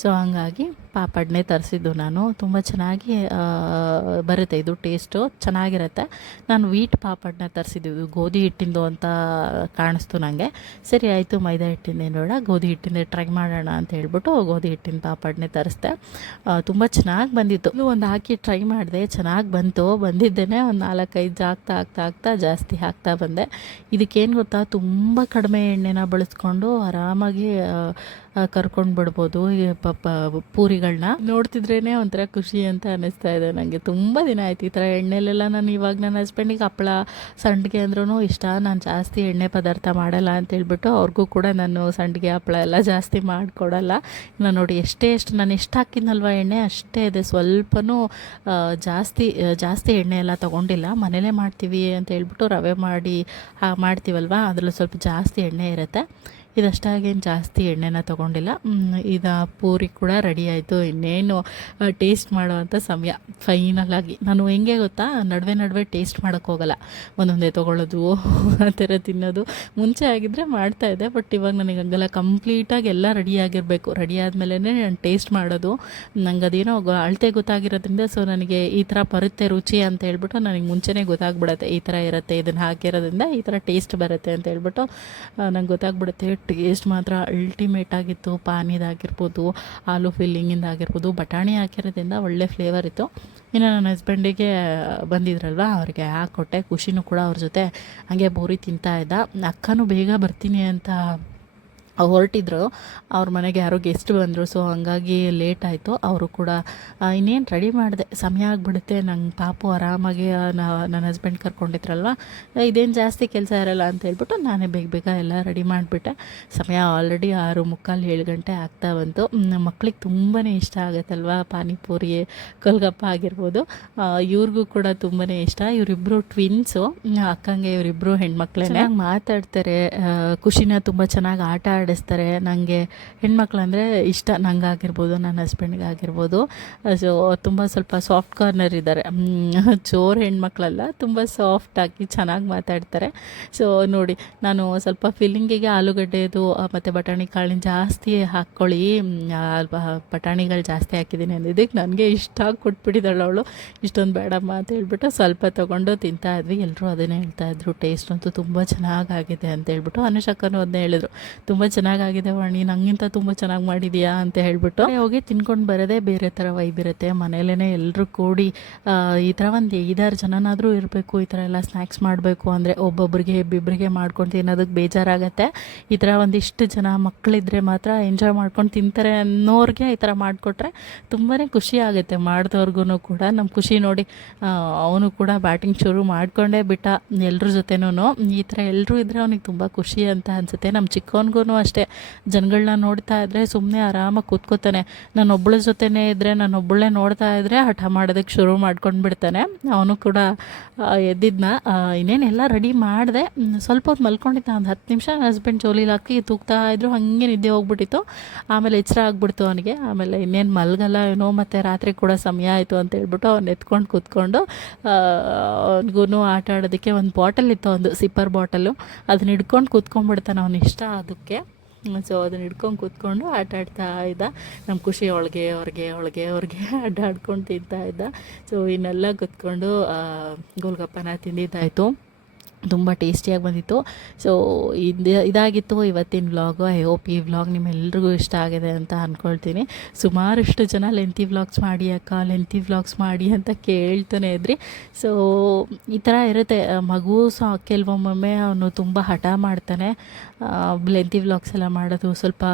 ಸೊ ಹಂಗಾಗಿ ಪಾಪಡ್ನೇ ತರಿಸಿದ್ದು ನಾನು. ತುಂಬ ಚೆನ್ನಾಗಿ ಬರುತ್ತೆ, ಇದು ಟೇಸ್ಟು ಚೆನ್ನಾಗಿರುತ್ತೆ. ನಾನು ವೀಟ್ ಪಾಪಡ್ನ ತರಿಸಿದ್ದು, ಗೋಧಿ ಹಿಟ್ಟಿಂದು ಅಂತ ಕಾಣಿಸ್ತು ನನಗೆ. ಸರಿ ಆಯಿತು, ಮೈದಾ ಹಿಟ್ಟಿಂದ ಬೇಡ, ಗೋಧಿ ಹಿಟ್ಟಿಂದ ಟ್ರೈ ಮಾಡೋಣ ಅಂತ ಹೇಳ್ಬಿಟ್ಟು ಗೋಧಿ ಹಿಟ್ಟಿನ ಪಾಪಡ್ನೇ ತರಿಸ್ದೆ. ತುಂಬ ಚೆನ್ನಾಗಿ ಬಂದಿತ್ತು. ಇದು ಒಂದು ಹಾಕಿ ಟ್ರೈ ಮಾಡಿದೆ, ಚೆನ್ನಾಗಿ ಬಂತು. ಬಂದಿದ್ದೇನೆ ಒಂದು 4-5 ಆಗ್ತಾ ಜಾಸ್ತಿ ಹಾಕ್ತಾ ಬಂದೆ. ಇದಕ್ಕೇನು ಗೊತ್ತಾ, ತುಂಬ ಕಡಿಮೆ ಎಣ್ಣೆನ ಬಳಸ್ಕೊಂಡು ಆರಾಮಾಗಿ ಕರ್ಕೊಂಡು ಬಿಡ್ಬೋದು ಈ ಪೂರಿಗಳನ್ನ. ನೋಡ್ತಿದ್ರೇ ಒಂಥರ ಖುಷಿ ಅಂತ ಅನ್ನಿಸ್ತಾ ಇದೆ ನನಗೆ. ತುಂಬ ದಿನ ಆಯ್ತು ಈ ಥರ ಎಣ್ಣೆಲೆಲ್ಲ. ನಾನು ಇವಾಗ ನನ್ನ ಹಸ್ಬೆಂಡಿಗೆ ಹಪ್ಪಳ ಸಂಡಿಗೆ ಅಂದ್ರೂ ಇಷ್ಟ. ನಾನು ಜಾಸ್ತಿ ಎಣ್ಣೆ ಪದಾರ್ಥ ಮಾಡಲ್ಲ ಅಂತೇಳ್ಬಿಟ್ಟು ಅವ್ರಿಗೂ ಕೂಡ ನಾನು ಸಂಡಿಗೆ ಹಪ್ಪಳ ಎಲ್ಲ ಜಾಸ್ತಿ ಮಾಡಿಕೊಡಲ್ಲ. ನಾನು ನೋಡಿ ನಾನು ಎಷ್ಟು ಹಾಕಿದ್ನಲ್ವ ಎಣ್ಣೆ ಅಷ್ಟೇ ಇದೆ, ಸ್ವಲ್ಪನೂ ಜಾಸ್ತಿ ಎಣ್ಣೆ ಎಲ್ಲ ತೊಗೊಂಡಿಲ್ಲ. ಮನೇಲೇ ಮಾಡ್ತೀವಿ ಅಂತ ಹೇಳ್ಬಿಟ್ಟು ರವೆ ಮಾಡ್ತೀವಲ್ವ, ಅದರಲ್ಲಿ ಸ್ವಲ್ಪ ಜಾಸ್ತಿ ಎಣ್ಣೆ ಇರುತ್ತೆ. ಇದಷ್ಟಾಗೇನು ಜಾಸ್ತಿ ಎಣ್ಣೆನ ತೊಗೊಂಡಿಲ್ಲ. ಇದು ಪೂರಿ ಕೂಡ ರೆಡಿ ಆಯಿತು. ಇನ್ನೇನು ಟೇಸ್ಟ್ ಮಾಡೋವಂಥ ಸಮಯ ಫೈನಲಾಗಿ. ನಾನು ಹೆಂಗೆ ಗೊತ್ತಾ, ನಡುವೆ ಟೇಸ್ಟ್ ಮಾಡೋಕ್ಕೋಗಲ್ಲ, ಒಂದೊಂದೇ ತೊಗೊಳ್ಳೋದು ಆ ಥರ ತಿನ್ನೋದು. ಮುಂಚೆ ಆಗಿದ್ದರೆ ಮಾಡ್ತಾಯಿದ್ದೆ, ಬಟ್ ಇವಾಗ ನನಗೆ ಹಂಗಲ್ಲ, ಕಂಪ್ಲೀಟಾಗಿ ಎಲ್ಲ ರೆಡಿಯಾಗಿರಬೇಕು. ರೆಡಿ ಆದಮೇಲೆ ನಾನು ಟೇಸ್ಟ್ ಮಾಡೋದು. ನಂಗೆ ಅದೇನೋ ಅಳತೆ ಗೊತ್ತಾಗಿರೋದ್ರಿಂದ, ಸೊ ನನಗೆ ಈ ಥರ ಬರುತ್ತೆ ರುಚಿ ಅಂತ ಹೇಳ್ಬಿಟ್ಟು ನನಗೆ ಮುಂಚೆನೇ ಗೊತ್ತಾಗ್ಬಿಡುತ್ತೆ, ಈ ಥರ ಇರುತ್ತೆ, ಇದನ್ನು ಹಾಕಿರೋದ್ರಿಂದ ಈ ಥರ ಟೇಸ್ಟ್ ಬರುತ್ತೆ ಅಂತ ಹೇಳ್ಬಿಟ್ಟು ನಂಗೆ ಗೊತ್ತಾಗ್ಬಿಡುತ್ತೆ. ಟೇಸ್ಟ್ ಮಾತ್ರ ಅಲ್ಟಿಮೇಟ್ ಆಗಿತ್ತು. ಪಾನಿದಾಗಿರ್ಬೋದು, ಆಲೂ ಫಿಲ್ಲಿಂಗಿಂದಾಗಿರ್ಬೋದು, ಬಟಾಣಿ ಹಾಕಿರೋದ್ರಿಂದ ಒಳ್ಳೆ ಫ್ಲೇವರ್ ಇತ್ತು. ಇನ್ನು ನನ್ನ ಹಸ್ಬೆಂಡಿಗೆ ಬಂದಿದ್ರಲ್ವ, ಅವ್ರಿಗೆ ಹಾಕ್ಕೊಟ್ಟೆ. ಖುಷಿನೂ ಕೂಡ ಅವ್ರ ಜೊತೆ ಹಾಗೆ ಪೂರಿ ತಿಂತಾಯಿದ್ದ. ಅಕ್ಕನೂ ಬೇಗ ಬರ್ತೀನಿ ಅಂತ ಹೊರಟಿದ್ರು. ಅವ್ರ ಮನೆಗೆ ಯಾರೋ ಗೆಸ್ಟ್ ಬಂದರು, ಸೊ ಹಂಗಾಗಿ ಲೇಟ್ ಆಯಿತು. ಅವರು ಕೂಡ ಇನ್ನೇನು ರೆಡಿ ಮಾಡಿದೆ, ಸಮಯ ಆಗಿಬಿಡುತ್ತೆ ನಂಗೆ, ಪಾಪು ಆರಾಮಾಗಿ ನನ್ನ ಹಸ್ಬೆಂಡ್ ಕರ್ಕೊಂಡಿದ್ರಲ್ವ, ಇದೇನು ಜಾಸ್ತಿ ಕೆಲಸ ಇರಲ್ಲ ಅಂತ ಹೇಳ್ಬಿಟ್ಟು ನಾನೇ ಬೇಗ ಎಲ್ಲ ರೆಡಿ ಮಾಡಿಬಿಟ್ಟೆ. ಸಮಯ ಆಲ್ರೆಡಿ 6:45-7 ಗಂಟೆ ಆಗ್ತಾ ಬಂತು. ಮಕ್ಳಿಗೆ ತುಂಬಾ ಇಷ್ಟ ಆಗುತ್ತಲ್ವ ಪಾನಿಪೂರಿ, ಕೋಲ್ಗಪ್ಪ ಆಗಿರ್ಬೋದು. ಇವ್ರಿಗೂ ಕೂಡ ತುಂಬಾ ಇಷ್ಟ. ಇವರಿಬ್ಬರು ಟ್ವಿನ್ಸು, ಅಕ್ಕಂಗೆ ಇವರಿಬ್ಬರು ಹೆಣ್ಮಕ್ಳೇ. ಮಾತಾಡ್ತಾರೆ, ಖುಷಿನ ತುಂಬ ಚೆನ್ನಾಗಿ ಆಟ ಆಡಿಸ್ತಾರೆ. ನನಗೆ ಹೆಣ್ಮಕ್ಳಂದರೆ ಇಷ್ಟ, ನಂಗಾಗಿರ್ಬೋದು ನನ್ನ ಹಸ್ಬೆಂಡ್ಗಾಗಿರ್ಬೋದು. ಸೊ ತುಂಬ ಸ್ವಲ್ಪ ಸಾಫ್ಟ್ ಕಾರ್ನರ್ ಇದ್ದಾರೆ, ಜೋರು ಹೆಣ್ಮಕ್ಳಲ್ಲ, ತುಂಬ ಸಾಫ್ಟಾಗಿ ಚೆನ್ನಾಗಿ ಮಾತಾಡ್ತಾರೆ. ಸೊ ನೋಡಿ, ನಾನು ಸ್ವಲ್ಪ ಫಿಲ್ಲಿಂಗಿಗೆ ಆಲೂಗಡ್ಡೆದು ಮತ್ತು ಬಟಾಣಿ ಕಾಳಿನ ಜಾಸ್ತಿ ಹಾಕ್ಕೊಳ್ಳಿ, ಬಟಾಣಿಗಳು ಜಾಸ್ತಿ ಹಾಕಿದ್ದೀನಿ ಅಂದಿದ್ದಕ್ಕೆ ನನಗೆ ಇಷ್ಟ ಆಗಿ ಕೊಟ್ಬಿಟ್ಟಿದ್ದಾಳೆ ಅವಳು. ಇಷ್ಟೊಂದು ಬೇಡಮ್ಮ ಅಂತ ಹೇಳ್ಬಿಟ್ಟು ಸ್ವಲ್ಪ ತೊಗೊಂಡು ತಿಂತಾ ಇದ್ವಿ. ಎಲ್ಲರೂ ಅದನ್ನೇ ಹೇಳ್ತಾಯಿದ್ರು, ಟೇಸ್ಟ್ ಅಂತೂ ತುಂಬ ಚೆನ್ನಾಗಾಗಿದೆ ಅಂತ ಹೇಳ್ಬಿಟ್ಟು. ಅನುಷಕ್ಕನೂ ಅದನ್ನೇ ಹೇಳಿದ್ರು, ತುಂಬ ಚೆನ್ನಾಗಾಗಿದೆ ವಾಣಿ, ನನಗಿಂತ ತುಂಬ ಚೆನ್ನಾಗಿ ಮಾಡಿದೀಯಾ ಅಂತ ಹೇಳ್ಬಿಟ್ಟು ಹೋಗಿ ತಿನ್ಕೊಂಡು ಬರೋದೇ ಬೇರೆ ಥರ ವೈಬ್ ಇರುತ್ತೆ. ಮನೇಲೇ ಎಲ್ಲರೂ ಕೂಡಿ ಈ ಥರ ಒಂದು 5-6 ಜನನಾದರೂ ಇರಬೇಕು. ಈ ಥರ ಎಲ್ಲ ಸ್ನ್ಯಾಕ್ಸ್ ಮಾಡಬೇಕು ಅಂದರೆ ಒಬ್ಬೊಬ್ರಿಗೆ ಇಬ್ಬಿಬ್ಬರಿಗೆ ಮಾಡ್ಕೊಂಡು ತಿನ್ನೋದಕ್ಕೆ ಬೇಜಾರಾಗತ್ತೆ. ಈ ಥರ ಒಂದಿಷ್ಟು ಜನ ಮಕ್ಕಳಿದ್ರೆ ಮಾತ್ರ ಎಂಜಾಯ್ ಮಾಡ್ಕೊಂಡು ತಿಂತಾರೆ ಅನ್ನೋರಿಗೆ ಈ ಥರ ಮಾಡಿಕೊಟ್ರೆ ತುಂಬಾ ಖುಷಿ ಆಗುತ್ತೆ ಮಾಡಿದವ್ರಿಗೂ ಕೂಡ. ನಮ್ಮ ಖುಷಿ ನೋಡಿ ಅವನು ಕೂಡ ಬ್ಯಾಟಿಂಗ್ ಶುರು ಮಾಡ್ಕೊಂಡೇ ಬಿಟ್ಟ ಎಲ್ಲರ ಜೊತೆನೂ. ಈ ಥರ ಎಲ್ಲರೂ ಇದ್ದರೆ ಅವನಿಗೆ ತುಂಬ ಖುಷಿ ಅಂತ ಅನಿಸುತ್ತೆ. ನಮ್ಮ ಚಿಕ್ಕವನಿಗೂ ಅಷ್ಟೇ, ಜನಗಳನ್ನ ನೋಡ್ತಾ ಇದ್ದರೆ ಸುಮ್ಮನೆ ಆರಾಮಾಗಿ ಕೂತ್ಕೋತಾನೆ. ನಾನೊಬ್ಬಳ ಜೊತೆನೇ ಇದ್ದರೆ, ನಾನೊಬ್ಬಳೇ ನೋಡ್ತಾ ಇದ್ದರೆ ಹಠ ಮಾಡೋದಕ್ಕೆ ಶುರು ಮಾಡ್ಕೊಂಡು ಬಿಡ್ತಾನೆ. ಅವನು ಕೂಡ ಎದ್ದಿದ್ನ ಇನ್ನೇನೆಲ್ಲ ರೆಡಿ ಮಾಡಿದೆ. ಸ್ವಲ್ಪ ಹೊತ್ತು ಮಲ್ಕೊಂಡಿದ್ದ, ಒಂದು 10 ನಿಮಿಷ ನನ್ನ ಹಸ್ಬೆಂಡ್ ಜೋಲಿಲಿ ಹಾಕಿ ತೂಗ್ತಾ ಇದ್ರು, ಹಾಗೆ ನಿದ್ದೆ ಹೋಗ್ಬಿಟ್ಟಿತ್ತು. ಆಮೇಲೆ ಎಚ್ಚರ ಆಗ್ಬಿಡ್ತು ಅವನಿಗೆ. ಆಮೇಲೆ ಇನ್ನೇನು ಮಲ್ಗಲ್ಲ ಏನೋ, ಮತ್ತು ರಾತ್ರಿ ಕೂಡ ಸಮಯ ಆಯಿತು ಅಂತ ಹೇಳ್ಬಿಟ್ಟು ಅವ್ನು ಎತ್ಕೊಂಡು ಕೂತ್ಕೊಂಡು ಅವನಿಗೂ ಆಟ ಆಡೋದಕ್ಕೆ ಒಂದು ಬಾಟಲ್ ಇತ್ತು, ಒಂದು ಸಿಪ್ಪರ್ ಬಾಟಲು, ಅದನ್ನ ಹಿಡ್ಕೊಂಡು ಕೂತ್ಕೊಂಡ್ಬಿಡ್ತಾನೆ ಅವನು ಇಷ್ಟ ಅದಕ್ಕೆ. ಸೊ ಅದನ್ನ ಹಿಡ್ಕೊಂಡು ಕೂತ್ಕೊಂಡು ಆಟ ಆಡ್ತಾ ಇದ್ದ. ನಮ್ಮ ಖುಷಿ ಅವ್ಳಿಗೆ ಅಡ್ಡಾಡ್ಕೊಂಡು ತಿಂತಾ ಇದ್ದ. ಸೊ ಇನ್ನೆಲ್ಲ ಕೂತ್ಕೊಂಡು ಗೋಲ್ಗಪ್ಪನ ತಿಂದಿದ್ದಾಯಿತು. ತುಂಬ ಟೇಸ್ಟಿಯಾಗಿ ಬಂದಿತ್ತು. ಸೊ ಇದಾಗಿತ್ತು ಇವತ್ತಿನ ವ್ಲಾಗು. ಐ ಹೋಪ್ ಈ ವ್ಲಾಗ್ ನಿಮ್ಮೆಲ್ರಿಗೂ ಇಷ್ಟ ಆಗಿದೆ ಅಂತ ಅಂದ್ಕೊಳ್ತೀನಿ. ಸುಮಾರಷ್ಟು ಜನ ಲೆಂತಿ ವ್ಲಾಗ್ಸ್ ಮಾಡಿ ಅಕ್ಕ, ಲೆಂತಿ ವ್ಲಾಗ್ಸ್ ಮಾಡಿ ಅಂತ ಕೇಳ್ತಾನೆ ಇದ್ರಿ. ಸೊ ಈ ಥರ ಇರುತ್ತೆ. ಮಗು ಸಹ ಕೆಲವೊಮ್ಮೊಮ್ಮೆ ಅವನು ತುಂಬ ಹಠ ಮಾಡ್ತಾನೆ. ಲೆಂತಿ ವ್ಲಾಗ್ಸ್ ಎಲ್ಲ ಮಾಡೋದು ಸ್ವಲ್ಪ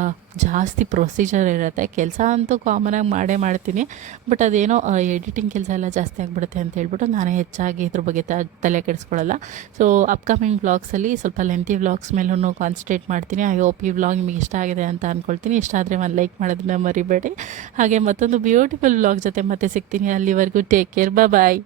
ಜಾಸ್ತಿ ಪ್ರೊಸೀಜರ್ ಇರುತ್ತೆ. ಕೆಲಸ ಅಂತೂ ಕಾಮನಾಗಿ ಮಾಡ್ತೀನಿ, ಬಟ್ ಅದೇನೋ ಎಡಿಟಿಂಗ್ ಕೆಲಸ ಎಲ್ಲ ಜಾಸ್ತಿ ಆಗಿಬಿಡುತ್ತೆ ಅಂತ ಹೇಳ್ಬಿಟ್ಟು ನಾನೇ ಹೆಚ್ಚಾಗಿ ಇದ್ರ ಬಗ್ಗೆ ತಲೆ ಕೆಡಿಸ್ಕೊಳ್ಳಲ್ಲ. ಸೊ ಅಪ್ಕಮಿಂಗ್ ವ್ಲಾಗ್ಸಲ್ಲಿ ಸ್ವಲ್ಪ ಲೆಂತಿ ವ್ಲಾಗ್ಸ್ ಮೇಲೂ ಕಾನ್ಸಂಟ್ರೇಟ್ ಮಾಡ್ತೀನಿ. ಐ ಹೋಪ್ ಈ ವ್ಲಾಗ್ ನಿಮಗೆ ಇಷ್ಟ ಆಗಿದೆ ಅಂತ ಅಂದ್ಕೊಳ್ತೀನಿ. ಇಷ್ಟ ಆದರೆ ಒಂದು ಲೈಕ್ ಮಾಡೋದನ್ನ ಮರಿಬೇಡಿ. ಹಾಗೆ ಮತ್ತೊಂದು ಬ್ಯೂಟಿಫುಲ್ ವ್ಲಾಗ್ ಜೊತೆ ಮತ್ತೆ ಸಿಗ್ತೀನಿ. ಅಲ್ಲಿವರೆಗೂ ಟೇಕ್ ಕೇರ್, ಬಾಯ್.